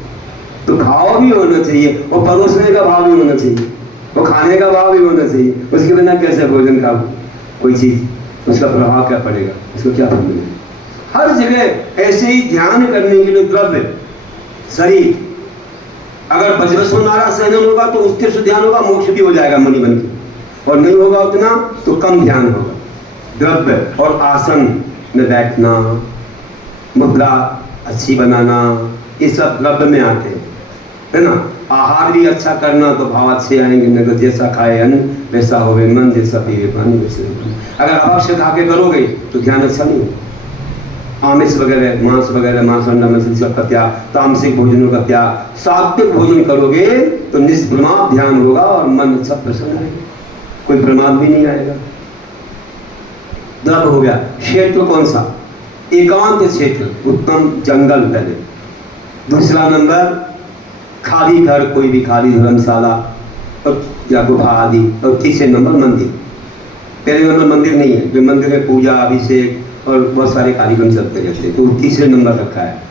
तो भाव भी होना चाहिए, और परोसने का भाव भी होना चाहिए, और खाने का भाव भी होना चाहिए। उसके बिना कैसे भोजन खाओ कोई चीज, उसका प्रभाव क्या पड़ेगा, उसको क्या मिलेगा? हर जगह ऐसे ही ध्यान करने के लिए द्रव्य, शरीर, अगर बजबसो नारा सहन होगा तो उसके से ध्यान होगा, मोक्ष भी हो जाएगा मणि बन के, और नहीं होगा उतना तो कम ध्यान होगा। द्रव्य और आसन में बैठना, मुद्रा अच्छी बनाना, ये सब द्रव्य में आते हैं, है ना। आहार भी अच्छा करना तो भाव अच्छे आएंगे, नहीं तो जैसा खाए अन्न वैसा होवे मन, जैसा पीवे पानी वैसे। अगर अवश्य खा के करोगे तो ध्यान अच्छा नहीं होगा। आमिष वगैरह, मांस वगैरह, मांस अंडा मछली सब का त्याग, तामसिक भोजनों का त्याग, सात्विक भोजन करोगे तो निष्प्रमाद ध्यान होगा और मन अच्छा प्रसन्न रहेगा, कोई प्रमाद भी नहीं आएगा। द्रव्य हो गया। क्षेत्र कौन सा? एकांत क्षेत्र, उत्तम जंगल पहले। दूसरा नंबर खाली घर, कोई भी खाली धर्मशाला और या गुफा आदि। और तीसरे नंबर मंदिर। पहले नंबर मंदिर नहीं है, जो मंदिर में पूजा अभिषेक और बहुत सारे कार्यक्रम चलते रहते हैं, तो तीसरे नंबर रखा है।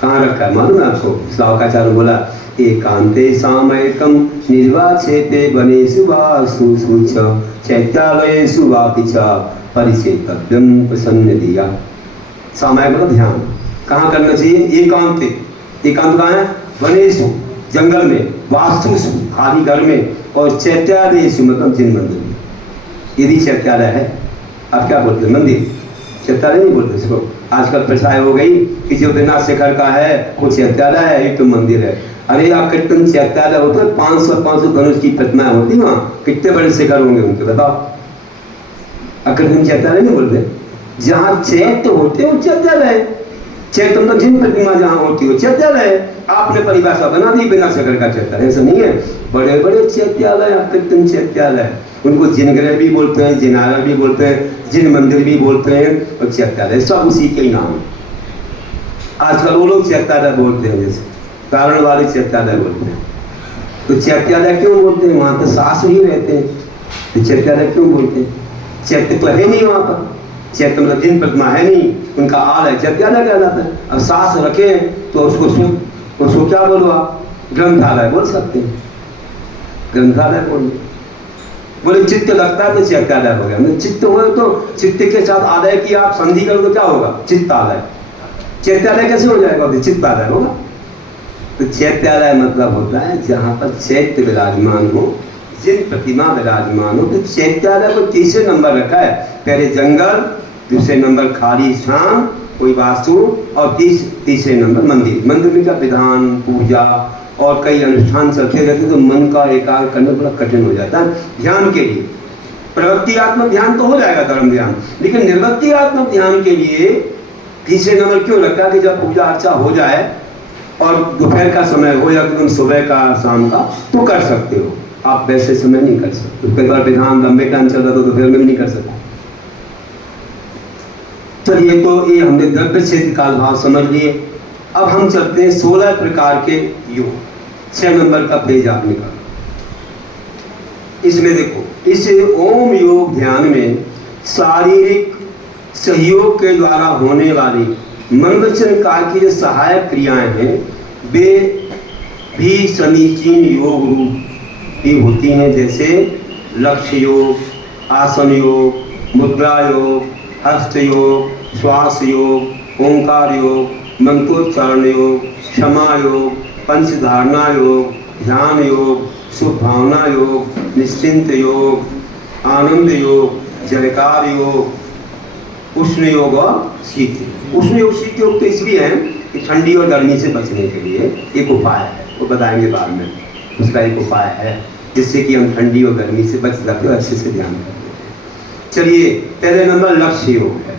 कहाँ रखा है मालूम है आपको? श्लावकाचार्य बोला एकांते सामयिकम निर्वाचेते वनेषु वा शुशुच चैत्यालयेषु वापि च परिचेतव्यं प्रसन्नधिया। सामयिक मतलब ध्यान। कहाँ करना चाहिए? एकांते। एकांत कहाँ है? वनेषु, जंगल में, वास्तुषु, खाली घर में, और चैत्यालयेषु मतलब जिन मंदिर में। यदि चैत्यालय है, आप क्या बोलते हैं? मंदिर। चैत्यालय नहीं बोलते इसको। आजकल प्रथा हो गई कि जो बिना शिखर का है वो चैत्यालय है, एक तो मंदिर है। अरे आप कितने चैत्यालय होते हैं, 500 धनुष की प्रतिमाएं होती वहाँ, कितने बड़े शिखर होंगे उनके, बताओ। अकृत्रिम चैत्यालय नहीं बोलते। जहाँ चैत्य होते हैं वो चैत्यालय है। चैत्य मतलब जिन प्रतिमा जहाँ होती है चैत्यालय। आपने परिभाषा बना दी बिना शिखर का चैत्यालय, ऐसा नहीं है। बड़े बड़े चैत्यालय, अकृत्रिम चैत्यालय, उनको जिनग्रह भी बोलते हैं, जिनालय भी बोलते हैं, जिन मंदिर भी बोलते हैं, और चैत्यालय सब उसी के ही नाम। आजकल वो लोग चैत्यालय बोलते हैं, जैसे कारण वाले चैत्यालय बोलते हैं। तो चैत्यालय क्यों बोलते हैं? वहाँ तो सास ही रहते हैं, तो चैत्यालय क्यों बोलते हैं? चैत्य तो है नहीं वहाँ पर। चैत्य मतलब जिन प्रतिमा है नहीं, उनका आल है, चैत्यालय कहलाता है। अब सास रखे तो उसको उसको क्या बोलो आप? ग्रंथालय बोल सकते हैं, ग्रंथालय बोलो। बोले चित्त लगता है तो चैत्यालय हो गया। मतलब चित्त हो तो चित्त के साथ आलय की आप संधि करो तो क्या होगा? चित्तालय। चैत्यालय कैसे हो जाएगा? तो चित्तालय होगा। तो चैत्यालय मतलब होता है जहाँ पर चैत्य विराजमान हो, जिन प्रतिमा विराजमान हो। तो चैत्यालय को तीसरे नंबर रखा है। पहले जंगल, दूसरे नंबर खाली स्थान कोई वास्तु, और तीसरे नंबर मंदिर। मंदिर में क्या विधान, पूजा और कई अनुष्ठान चलते रहते, तो मन का एकाग्र करना बड़ा कठिन हो जाता है। ध्यान के लिए प्रवृत्तियात्मक ध्यान तो हो जाएगा, धर्म ध्यान, लेकिन निर्वृत्तियात्मक ध्यान के लिए तीसरे नंबर क्यों लगता है? कि जब पूजा अर्चा हो जाए और दोपहर का समय हो या तुम सुबह का, शाम का, तो कर सकते हो। आप वैसे समय नहीं कर सकते। कई बार विधान लंबे टाइम चल रहा तो दोपहर में भी नहीं कर सकते। चलिए, तो ये हमने द्रव्य क्षेत्र काल भाव समझ लिए। अब हम चलते हैं 16 प्रकार के योग। 6 नंबर का पेज आप निकालो। इसमें देखो, इस ओम योग ध्यान में शारीरिक सहयोग के द्वारा होने वाली मनोरंजन काल की जो सहायक क्रियाएं हैं, वे भी समीचीन योग रूप की होती हैं। जैसे लक्ष्य योग, आसन योग, मुद्रा योग, हस्त योग, श्वास योग, ओंकार योग, मंत्रोच्चारण योग, क्षमा योग, पंचधारणा योग, ध्यान योग, शुभ भावना योग, निश्चिंत योग, आनंद योग, जयकार योग, उष्ण योग और शीत। उष्ण योग, शीत योग तो इसलिए है कि ठंडी और गर्मी से बचने के लिए एक उपाय है, वो बताएंगे बाद में। उसका एक उपाय है जिससे कि हम ठंडी और गर्मी से बच जाते हैं, अच्छे से ध्यान करते हैं। चलिए, पहले नंबर लक्ष्य योग है।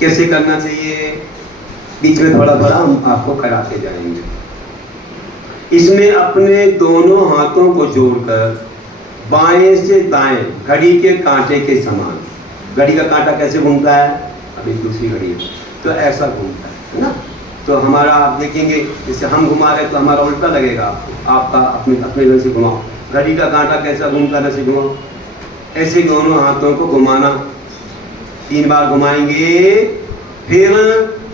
कैसे करना चाहिए? बीच में थोड़ा थोड़ा हम आपको कराते जाएंगे। इसमें अपने दोनों हाथों को जोड़कर बाएं से दाएं घड़ी के कांटे के समान, घड़ी का कांटा कैसे घूमता है? अभी दूसरी घड़ी है तो ऐसा घूमता है ना। तो हमारा आप देखेंगे, जैसे हम घुमा रहे तो हमारा उल्टा लगेगा आपको, आपका अपने अपने घर से घुमाओ। घड़ी का कांटा कैसा घूमता है, वैसे घुमाओ। ऐसे दोनों हाथों को घुमाना, 3 बार घुमाएंगे, फिर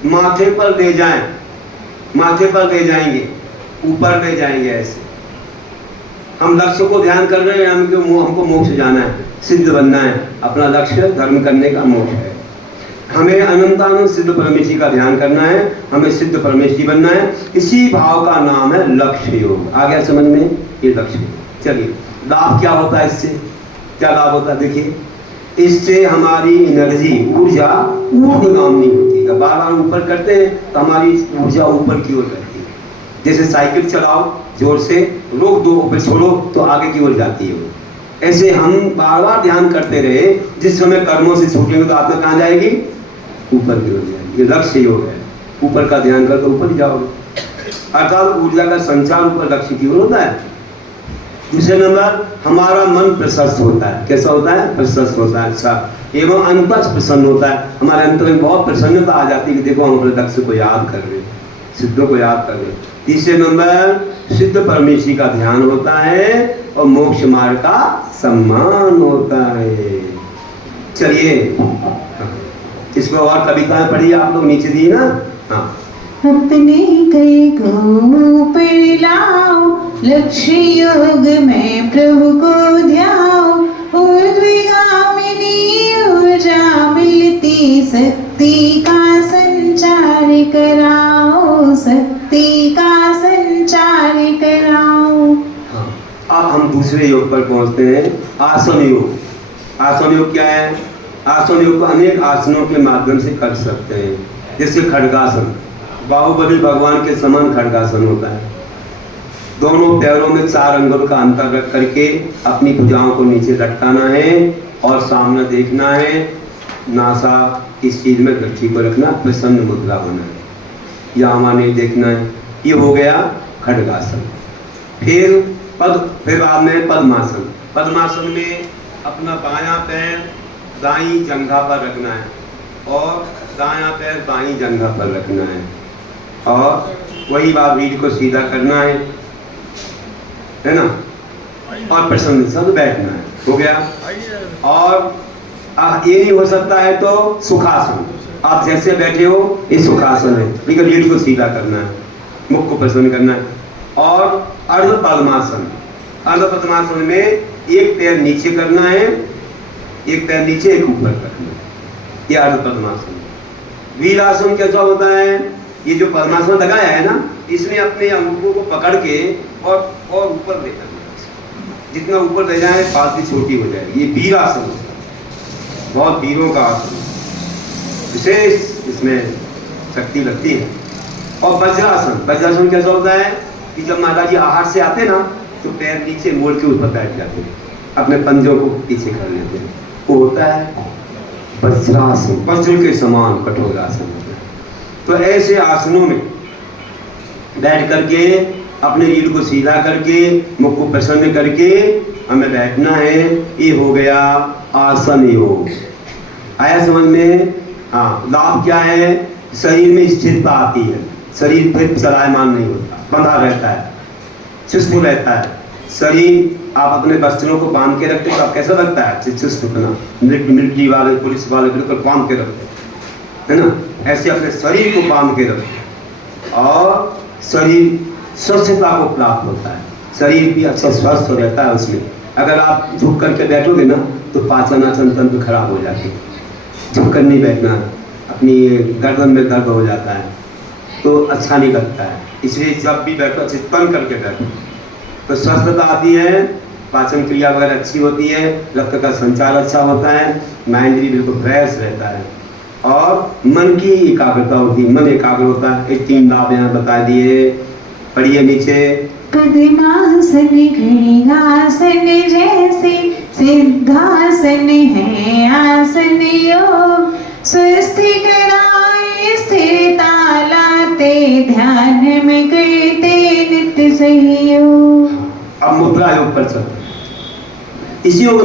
माथे पर ले जाएं, माथे पर ले जाएंगे, ऊपर ले जाएंगे। ऐसे हम लक्ष्य को ध्यान कर रहे हैं, हमको मोक्ष जाना है, सिद्ध बनना है। अपना लक्ष्य धर्म करने का मोक्ष है। हमें अनंतानंद सिद्ध परमेश्वरी का ध्यान करना है, हमें सिद्ध परमेश्वरी बनना है। इसी भाव का नाम है लक्ष्य योग। आ गया समझ में? ये लक्ष्य योग। चलिए, लाभ क्या होता है इससे? क्या लाभ होता है? देखिए, इससे हमारी एनर्जी, ऊर्जा ऊर्ध्वगामी होती है। बार बार ऊपर करते हैं तो हमारी ऊर्जा ऊपर की ओर रहती है। जैसे साइकिल चलाओ, जोर से रोक दो, ऊपर छोड़ो तो आगे की ओर जाती है वो। ऐसे हम बार बार ध्यान करते रहे, जिस समय कर्मों से छूटेंगे तो आत्मा कहाँ जाएगी? ऊपर की ओर जाएगी। ये लक्ष्य योग है। ऊपर का ध्यान करके ऊपर ही जाओगे, अर्थात ऊर्जा का संचार ऊपर लक्ष्य की ओर होता है। दूसरे नंबर, हमारा मन प्रशस्त होता है। कैसा होता है? प्रशस्त होता है। अच्छा, एवं अंतर प्रसन्न होता है। हमारे अंतर में बहुत प्रसन्नता आ जाती है कि देखो हम अपने लक्ष्य को याद कर रहे हैं, सिद्धों को याद कर रहे हैं। तीसरे नंबर, सिद्ध परमेश्वरी का ध्यान होता है और मोक्ष मार्ग का सम्मान होता है। चलिए, इसको और कविताएं पढ़िए आप लोग, नीचे दी ना। हाँ, अपने कई को पर लाओ, लक्ष्य योग में प्रभु को ध्याओ। ऊर्ध्वगामिनी ऊर्जा मिलती, शक्ति का संचार कराओ, शक्ति का संचार कराओ। अब हम दूसरे योग पर पहुंचते हैं, आसन योग। आसन योग क्या है? आसन योग को अनेक आसनों के माध्यम से कर सकते हैं। जैसे खड्गासन, बाहुबली भगवान के समान खड्गासन होता है। दोनों पैरों में 4 अंगुल का अंतर रख करके अपनी भुजाओं को नीचे लटकाना है और सामने देखना है। नासा इस चीज में दृष्टि को रखना, प्रसन्न मुद्रा होना है, या हमारे देखना है। ये हो गया खड्गासन। फिर बाद में पद्मासन। पद्मासन में अपना बायां पैर दाईं जंघा पर रखना है और दायां पैर बाईं जंघा पर रखना है, और वही बात रीढ़ को सीधा करना है ना, और प्रसन्न से बैठना है। हो गया। और ये नहीं हो सकता है तो सुखासन। आप जैसे बैठे हो ये सुखासन है, लेकिन रीढ़ को सीधा करना है। मुख को प्रसन्न करना है। और अर्ध पद्मासन, अर्ध पद्मासन में एक पैर नीचे करना है, एक पैर नीचे एक ऊपर करना है, ये अर्ध पद्मासन। वीरासन कैसा होता है? ये जो पद्मासन लगाया है ना, इसमें अपने अंगों को पकड़ के और ऊपर ले करना, जितना ऊपर ले जाए बात भी छोटी हो जाएगी। ये वीरासन होता है, बहुत वीरों का आसन, विशेष इसमें शक्ति लगती है। और वज्रासन, वज्रासन कैसा होता है कि जब माता जी आहार से आते ना तो पैर नीचे मोड़ के ऊपर बैठ जाते हैं, अपने पंजों को पीछे कर लेते हैं, वो होता है वज्रासन, वज्र के समान कठोर आसन होता है। तो ऐसे आसनों में बैठ करके अपने रीढ़ को सीधा करके मुख को प्रसन्न करके हमें बैठना है। ये हो गया आसन योग। आया समझ में? हाँ, लाभ क्या है? शरीर में स्थिरता आती है, शरीर फिर चलायमान नहीं होता, बंधा रहता है, चुस्त रहता है शरीर। आप अपने वस्त्रों को बांध के रखते तो आप कैसा लगता है? चुस्त अपना, मिलिट्री वाले पुलिस वाले बिल्कुल बांध के रखते है ना, ऐसे अपने शरीर को बांध के रखते और शरीर स्वस्थता को प्राप्त होता है, शरीर भी अच्छा स्वस्थ रहता है उसमें। अगर आप झुक करके बैठोगे ना तो पाचन आचन तंत्र खराब हो जाती है, झुक कर नहीं बैठना, अपनी गर्दन में दर्द हो जाता है तो अच्छा नहीं लगता है। इसलिए जब भी बैठो अच्छे तन करके बैठो तो स्वस्थता आती है, पाचन क्रिया वगैरह अच्छी होती है, रक्त का संचार अच्छा होता है, माइंड भी बिल्कुल फ्रेश रहता है और मन की एकाग्रता होती है, मन एकाग्र होता है। एक 3 लाभ यहाँ बता दिए, पढ़िए नीचे। पद्मासन घड़ियासन जैसे सिद्धासन है आसन योग, स्वस्थि कराए स्थिरता लाते ध्यान में करते नित्य सहयोग। अब मुद्रा योग पर चलते हैं। इस योग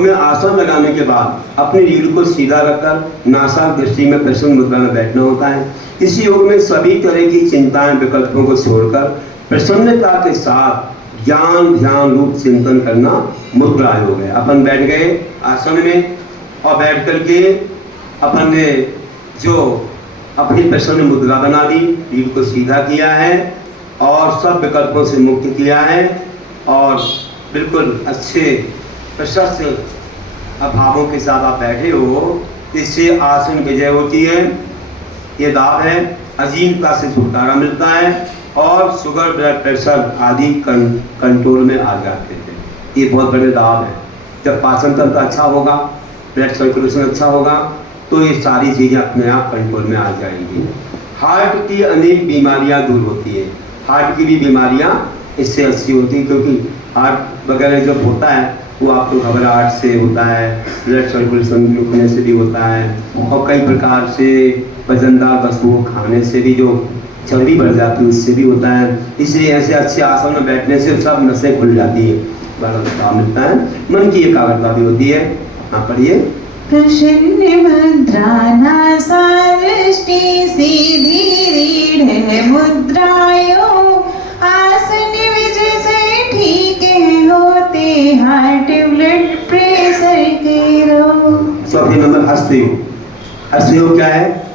में आसन लगाने के बाद अपनी रीढ़ को सीधा रखकर नासा दृष्टि में प्रसन्न मुद्रा में बैठना होता है। इस योग में सभी तरह की चिंताएं विकल्पों को छोड़कर प्रसन्नता के साथ ज्ञान ध्यान रूप चिंतन करना मुद्रा योग है। अपन बैठ गए आसन में और बैठ करके अपन ने जो अपनी प्रसन्न मुद्रा बना दी, रीढ़ को सीधा किया है और सब विकल्पों से मुक्त किया है और बिल्कुल अच्छे प्रशस्त भावों के साथ आप बैठे हो, इससे आसन विजय होती है। ये लाभ है, अजीमता से छुटकारा मिलता है और शुगर ब्लड प्रेशर आदि कंट्रोल में आ जाते हैं। ये बहुत बड़े लाभ है। जब पाचन तंत्र अच्छा होगा, ब्लड सर्कुलेशन अच्छा होगा तो ये सारी चीज़ें अपने आप कंट्रोल में आ जाएंगी। हार्ट की अनेक बीमारियां दूर होती है, हार्ट की भी बीमारियां इससे अच्छी होती है, क्योंकि हार्ट वगैरह जब होता है वो आपको घबराहट से होता है, ब्लड सर्कुलेशन रुकने से भी होता है और कई प्रकार से वजनदार वस्तुओं खाने से भी जो चर्बी बढ़ जाती है उससे भी होता है। इसलिए ऐसे अच्छे आसन में बैठने से सब नसें खुल जाती है, बड़ा लाभ मिलता है, मन की एकाग्रता भी होती है। हाँ पढ़िए। प्रसन्न मुद्रा नासा दृष्टि सीधी रीढ़ मुद्रायो, आसन विजय से ठीक होते हार्ट ब्लड प्रेशर के रोग। चौथे नंबर हस्तयोग। हस्तयोग क्या है?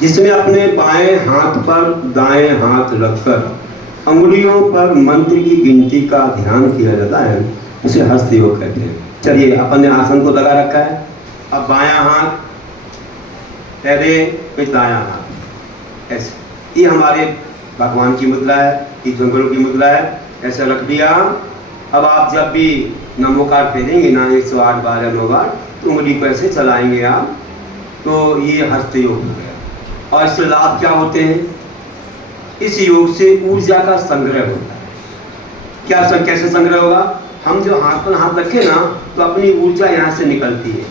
जिसमें अपने बाएं हाथ पर दाएं हाथ रखकर अंगुलियों पर मंत्र की गिनती का ध्यान किया जाता है, उसे हस्तयोग कहते हैं। चलिए अपन ने आसन को लगा रखा है, अब बायां हाथ पहले फिर दायां हाथ, ऐसे ये हमारे भगवान की मुद्रा है, तीर्थंकरों की मुद्रा है, ऐसा रख दिया। अब आप जब भी नमोकार फेरेंगे ना 108 बार या 9 बार तो उंगली को ऐसे चलाएंगे आप, तो ये हस्त योग हो गया। और इससे लाभ क्या होते हैं? इस योग से ऊर्जा का संग्रह होता है। कैसे संग्रह होगा? हम जो हाथ पर हाथ रखें ना तो अपनी ऊर्जा यहाँ से निकलती है,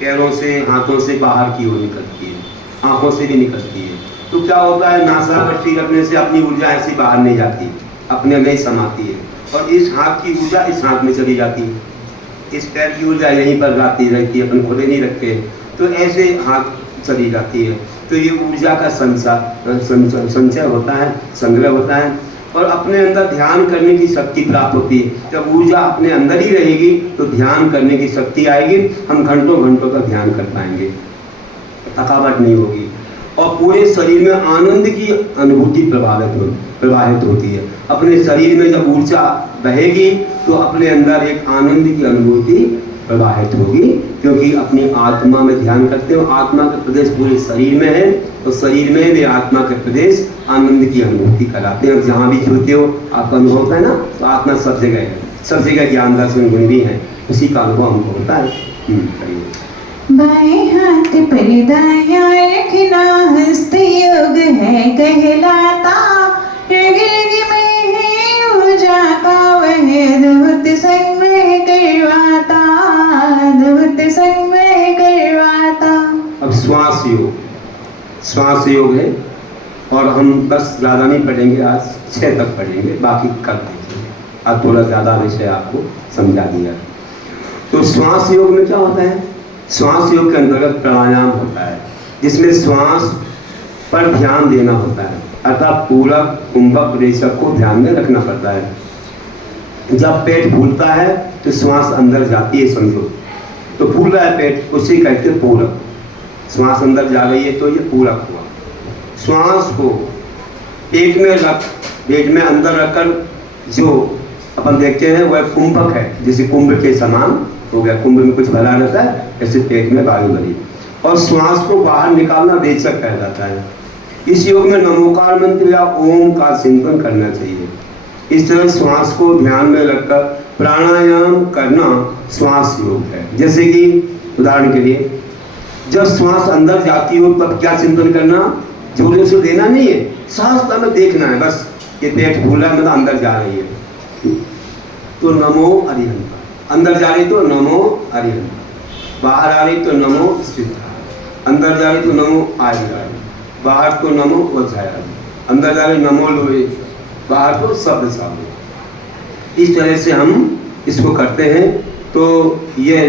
पैरों से हाथों से बाहर की ओर निकलती है, आंखों से भी निकलती है। तो क्या होता है, नासापट्टी रखने से अपनी ऊर्जा ऐसी बाहर नहीं जाती, अपने में ही समाती है और इस हाथ की ऊर्जा इस हाथ में चली जाती है, इस पैर की ऊर्जा यहीं पर रहती है, अपन खुले नहीं रखते, तो ऐसे हाथ चली जाती है। तो ये ऊर्जा का संचय होता है, संग्रह होता है और अपने अंदर ध्यान करने की शक्ति प्राप्त होती है। जब ऊर्जा अपने अंदर ही रहेगी तो ध्यान करने की शक्ति आएगी, हम घंटों घंटों तक ध्यान कर पाएंगे, थकावट नहीं होगी। और पूरे शरीर में आनंद की अनुभूति प्रवाहित होती है। अपने शरीर में जब ऊर्जा बहेगी तो अपने अंदर एक आनंद की अनुभूति प्रवाहित होगी, क्योंकि अपनी आत्मा में ध्यान करते हो। आत्मा का प्रदेश पूरे शरीर में है, तो शरीर में भी आत्मा के प्रदेश आनंद की अनुभूति कराते हैं। और जहाँ भी जुड़ते हो आपका अनुभव होता है ना, तो आत्मा सब जगह है, सब जगह ज्ञान दर्शन गुण भी है, उसी का अनुभव हमको होता है। बाएं हाथ पर दायां रखना हस्त योग है कहलाता, रग रग में है ऊर्जा का वह अद्भुत संग्रह करवाता, अद्भुत संग्रह करवाता। अब श्वास योग है, और हम बस ज़्यादा नहीं पढ़ेंगे, आज 6 तक पढ़ेंगे, बाकी कल देखेंगे। अब थोड़ा ज़्यादा विषय आपको समझा दिया। तो श्वास योग में क्या होता है? श्वास योग के अंतर्गत प्राणायाम होता है, जिसमें श्वास पर ध्यान देना होता है, अर्थात पूरक कुंभक रेचक को ध्यान में रखना पड़ता है। जब पेट फूलता है तो श्वास अंदर जाती है, समझो तो फूल रहा है पेट, उसी कहते हैं पूरक। श्वास अंदर जा रही है तो ये पूरक हुआ। श्वास को पेट में अंदर रखकर जो अपन देखते हैं वह कुंभक है, जैसे कुंभ के समान हो गया। कुंभ में कुछ भरा रहता है, ऐसे पेट में वायु भरी, और श्वास को बाहर निकालना रेचक कहा जाता है। इस योग में नमोकार मंत्र या ओम का चिंतन करना चाहिए। इस तरह श्वास को ध्यान में रखकर प्राणायाम करना श्वास योग है। जैसे कि उदाहरण के लिए, जब श्वास अंदर जाती हो तब क्या चिंतन करना? जोर से देना नहीं है, सांस में देखना है बस, ये पेट फूला मतलब अंदर जा रही है तो नमो अरिहंत, अंदर जा रही तो नमो अरिहंत, बाहर आ रही तो नमो सिद्धा, अंदर जा रही तो नमो आर्य, बाहर तो नमो वज्राय, अंदर जा रही नमो लोहे, बाहर तो शब्द सामने। इस तरह से हम इसको करते हैं। तो ये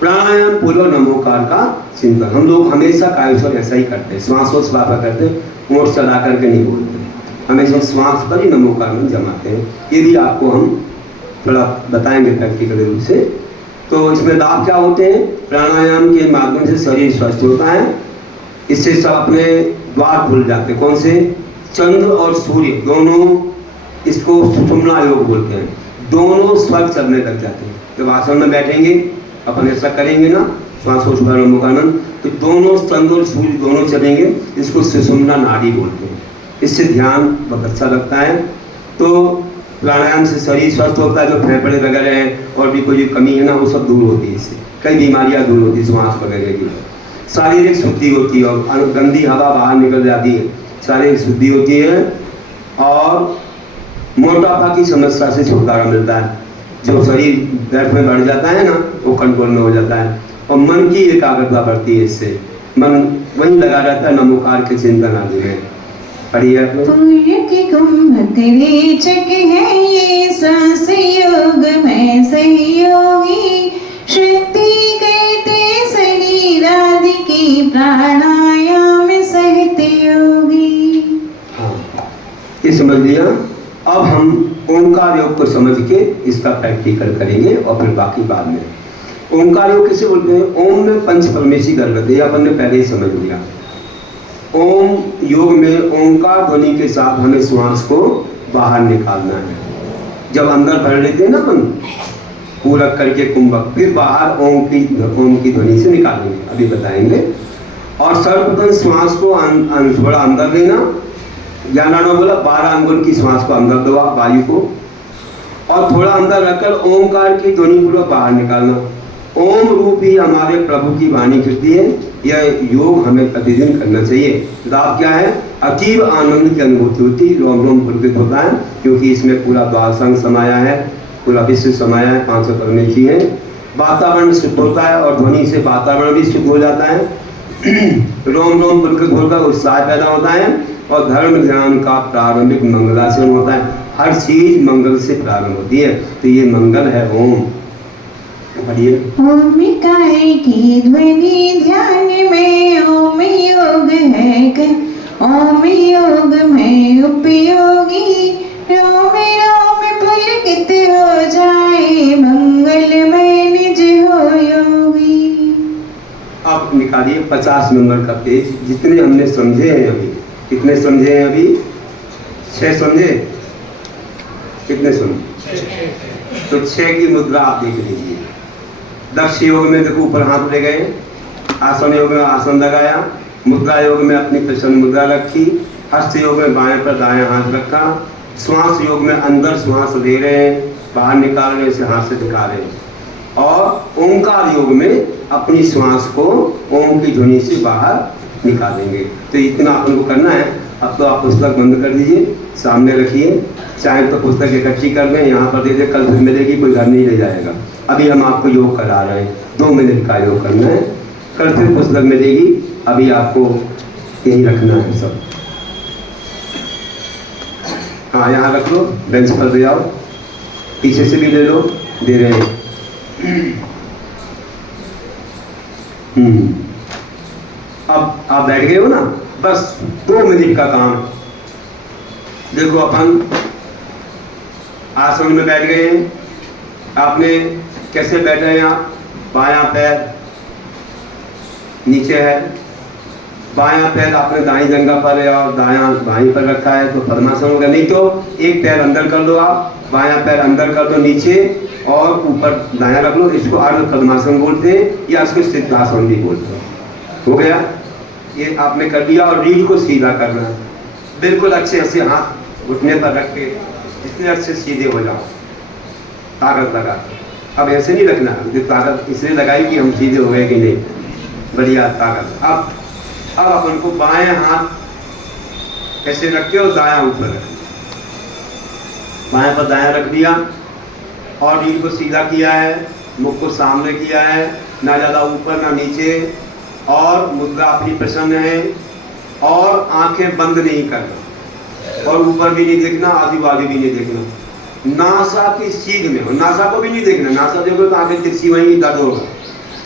प्राणायाम पूर्व नमोकार का चिंतन हम लोग हमेशा कायस्वर ऐसा ही करते हैं, श्वासोच्छ्वास करते हैं, मोट चला करके नहीं बोलते, हमेशा श्वास पर ही नमोकार में जमाते हैं। ये भी आपको हम थोड़ा बताएंगे प्रैक्टिकल रूप से। तो इसमें लाभ क्या होते हैं? प्राणायाम के माध्यम से शरीर स्वस्थ होता है, इससे सब अपने द्वार खुल जाते हैं। कौन से? चंद्र और सूर्य दोनों, इसको सुषुम्ना योग बोलते हैं, दोनों स्वर्ग चलने लग जाते हैं। जब आसन में बैठेंगे अपन ऐसा करेंगे ना, श्वासोच्छ्वास नमोकानंद, तो दोनों चंद्र और सूर्य दोनों चलेंगे, इसको सुषुम्ना नाड़ी बोलते हैं। इससे ध्यान बहुत अच्छा लगता है। तो प्राणायाम से शरीर स्वस्थ होता है, जो फेफड़े वगैरह हैं और भी कोई कमी है ना, वो सब दूर होती है। इससे कई बीमारियां दूर होती है, श्वास वगैरह की, शारीरिक शुद्धि होती है और गंदी हवा बाहर निकल जाती है, शारीरिक शुद्धि होती है, और मोटापा की समस्या से छुटकारा मिलता है। जो शरीर दर्द में बढ़ जाता है ना, वो कंट्रोल में हो जाता है, और मन की एकाग्रता बढ़ती है। इससे मन वहीं लगा रहता है नमोकार के चिंतन आदि में। पूर्य के कुंभक रेचक है ये श्वास योग में सहयोगी, शक्ति कहते शरीर आदि की प्राणायाम सहित योगी। हाँ, ये समझ लिया। अब हम ओंकार योग को समझ के इसका प्रैक्टिकल करेंगे और फिर बाकी बाद में। ओंकार योग किसे बोलते हैं? ओम में पंच परमेशी गर्भ है, अपन ने पहले ही समझ लिया। ओम योग में ओंकार ध्वनि के साथ हमें श्वास को बाहर निकालना है। जब अंदर भर लेते हैं ना अपन पूरक करके कुंभक, फिर बाहर ओम की ध्वनि से निकालेंगे, अभी बताएंगे। और सर्वप्रथम श्वास को थोड़ा अंदर लेना, ज्ञानानो बोला 12 अंगुल की श्वास को अंदर दो वायु को, और थोड़ा अंदर रखकर ओंकार की ध्वनि पूर्वक बाहर निकालना। ओम रूप ही हमारे प्रभु की वाणी कृति है। यह योग हमें प्रतिदिन करना चाहिए। लाभ क्या है? अतीब आनंद की अनुभूति होती, रोम रोम पुलकित होता है, क्योंकि इसमें पूरा द्वादशांग समाया है, पूरा विश्व समाया है, 500 परमेशी है। वातावरण शुद्ध होता है और ध्वनि से वातावरण भी शुद्ध हो जाता है। रोम रोम पुलकित होकर उत्साह पैदा होता है, और धर्म ध्यान का प्रारंभिक मंगलाचरण होता है। हर चीज मंगल से प्रारंभ होती है, तो ये मंगल है ओम। ओमिकाय की ध्वनि ध्यान में ओम योग है, ओम योग में उपयोगी, रोम रोम पुलकित हो जाए मंगल में निज हो योगी। अब अब निकालिए 50 नंबर का पेज, जितने हमने समझे हैं अभी। कितने समझे हैं अभी? 6 समझे? कितने समझे? तो 6 की मुद्रा आप देख लीजिए। दक्ष योग में देखो ऊपर हाथ ले गए, आसन योग में आसन लगाया, मुद्रा योग में अपनी प्रसन्न मुद्रा रखी, हस्त योग में बाएं पर दायां हाथ रखा, श्वास योग में अंदर श्वास ले रहे हैं, बाहर निकाल रहे हैं, इसे हाथ से निकाल रहे हैं। और ओंकार योग में अपनी श्वास को ओम की ध्वनि से बाहर निकालेंगे। तो इतना अपन को करना है। अब तो आप पुस्तक बंद कर दीजिए, सामने रखिए, चाहे तो पुस्तक इकट्ठी कर लें, यहाँ पर दे दे, कल फिर मिलेगी, कोई घर नहीं ले जाएगा। अभी हम आपको योग करा रहे हैं, 2 मिनट का योग करना है, कल फिर पुस्तक मिलेगी। अभी आपको यही रखना है सब। हाँ, यहाँ रख लो, बेंच पर ले आओ, पीछे से भी ले लो, दे रहे हैं। अब आप बैठ गए हो ना, बस 2 मिनट का काम। देखो अपन आसन में बैठ गए हैं। आपने कैसे बैठे हैं? आप बायां पैर नीचे है, बायां पैर आपने दाईं जंघा पर है और दायां बाईं पर रखा है, तो पद्मासन होगा। नहीं तो एक पैर अंदर कर लो, आप बायां पैर अंदर कर दो नीचे और ऊपर दायां रख लो। इसको अर्ध पद्मासन बोलते हैं या इसको सिद्धासन भी बोलते हैं। हो गया? ये आपने कर दिया। और रीढ़ को सीधा करना है, बिल्कुल अच्छे से हाथ घुटने पर रख के इतने अच्छे सीधे हो जाओ, ताकत लगा। अब ऐसे नहीं रखना, ताकत इसलिए लगाई कि हम सीधे हो गए कि नहीं, बढ़िया ताकत। अब अपन को बाएं हाथ ऐसे रख के और दायां ऊपर रख, बाएं पर दायां रख दिया और रीढ़ को सीधा किया है, मुख को सामने किया है, ना ज़्यादा ऊपर ना नीचे, और मुद्रा अपनी प्रसन्न है और आंखें बंद नहीं करना और ऊपर भी नहीं देखना, आजू बाजू भी नहीं देखना। नासा की सीध में हो, नासा को भी नहीं देखना, नासा देखो तो आंखें तिरछी वहीं दर्द होगा।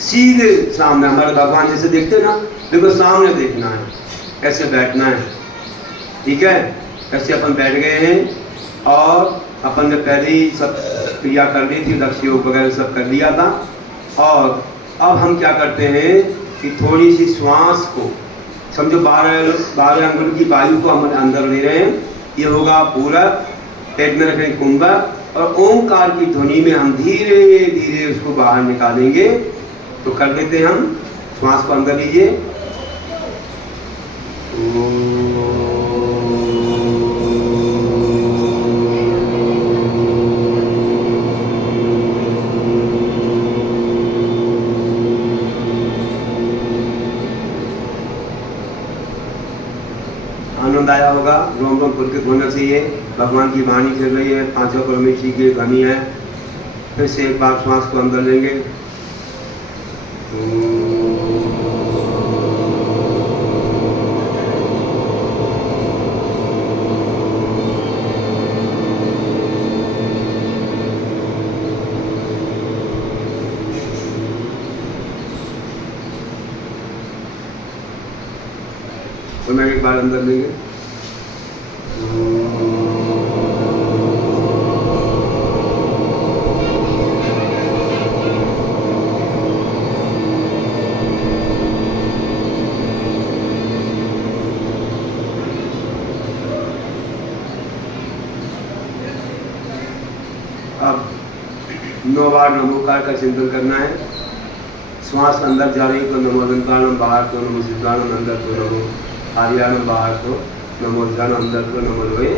सीधे सामने, हमारे भगवान जैसे देखते ना, देखो सामने देखना है, ऐसे बैठना है। ठीक है? ऐसे अपन बैठ गए हैं और अपन ने पहले ही सब क्रिया कर ली थी, दक्ष योग वगैरह सब कर लिया था। और अब हम क्या करते हैं कि थोड़ी सी श्वास को समझो 12 अंगुल की वायु को हम अंदर ले रहे हैं। ये होगा पूरब, पेट में रखेंगे कुंभक और ओंकार की ध्वनि में हम धीरे धीरे उसको बाहर निकालेंगे। तो कर देते हैं हम, श्वास को अंदर लीजिए, आनंद आया होगा, रोम रोम पुलकित होना चाहिए। भगवान की वाणी चल रही है, 5 परमेश्वरी की ध्वनि है। फिर से एक बार श्वास को अंदर लेंगे, तो मैं एक बार अंदर लेंगे, अब 9 बार नमोकार का चिंतन करना है। श्वास अंदर जा रही तो नमो ओंकारम, बाहर तो नमो सिद्धानम, अंदर तो नमो आर्यानम, बाहर तो नमो ध्यान, अंदर तो नमो लोहे,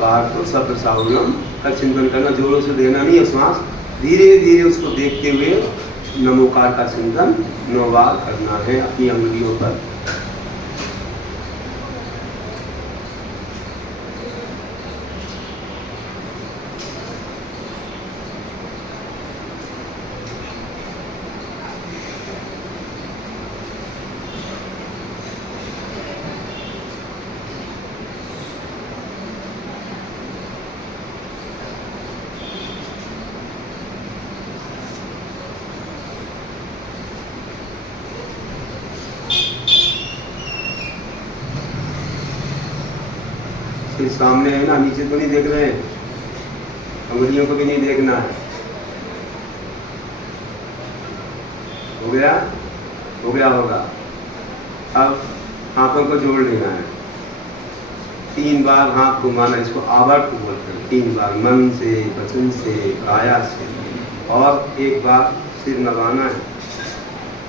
बाहर तो सब सावनम का चिंतन करना। जोरों से देना नहीं है श्वास, धीरे धीरे उसको देखते हुए नमोकार का चिंतन 9 बार करना है अपनी अंगुलियों पर। सामने है ना, नीचे तो नहीं देख रहे हैं, अंगुलियों को भी नहीं देखना है। हो गया? हो गया होगा। अब हाथों को जोड़ लेना है, 3 बार हाथ घुमाना, इसको आवर्त बोलते हैं। 3 बार मन से, वचन से, काया से, और 1 बार सिर नवाना है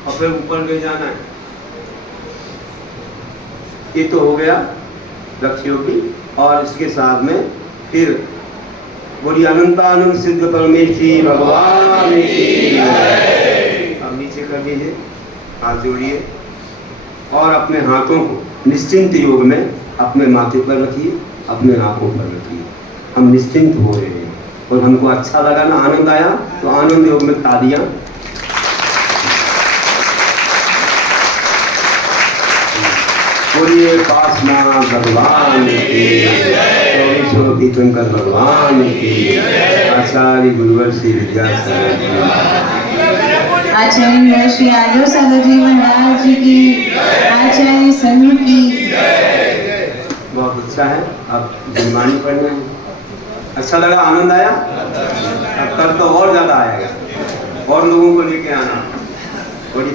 और फिर ऊपर ले जाना है। ये तो हो गया दक्ष योगी। और इसके साथ में फिर बोलिए अनंतानंद सिद्ध परमेश्वरी भगवान की जय। अब नीचे कर लीजिए, हाथ जोड़िए और अपने हाथों को निश्चिंत योग में अपने माथे पर रखिए, अपने आंखों पर रखिए। हम निश्चिंत हो रहे हैं और हमको अच्छा लगा ना, आनंद आया, तो आनंद योग में तालियां। बोलिए पासना भगवान की, तीर्थंकर भगवान की, आचार्य गुरुवर श्री विद्यासागर की, आचार्य श्री यादव सागर जी महाराज जी की, आचार्य संघ की। बहुत अच्छा है। अब गुणवाणी पढ़ना है। अच्छा लगा, आनंद आया? अब कल तो और ज्यादा आएगा, और लोगों को लेके आना। बड़ी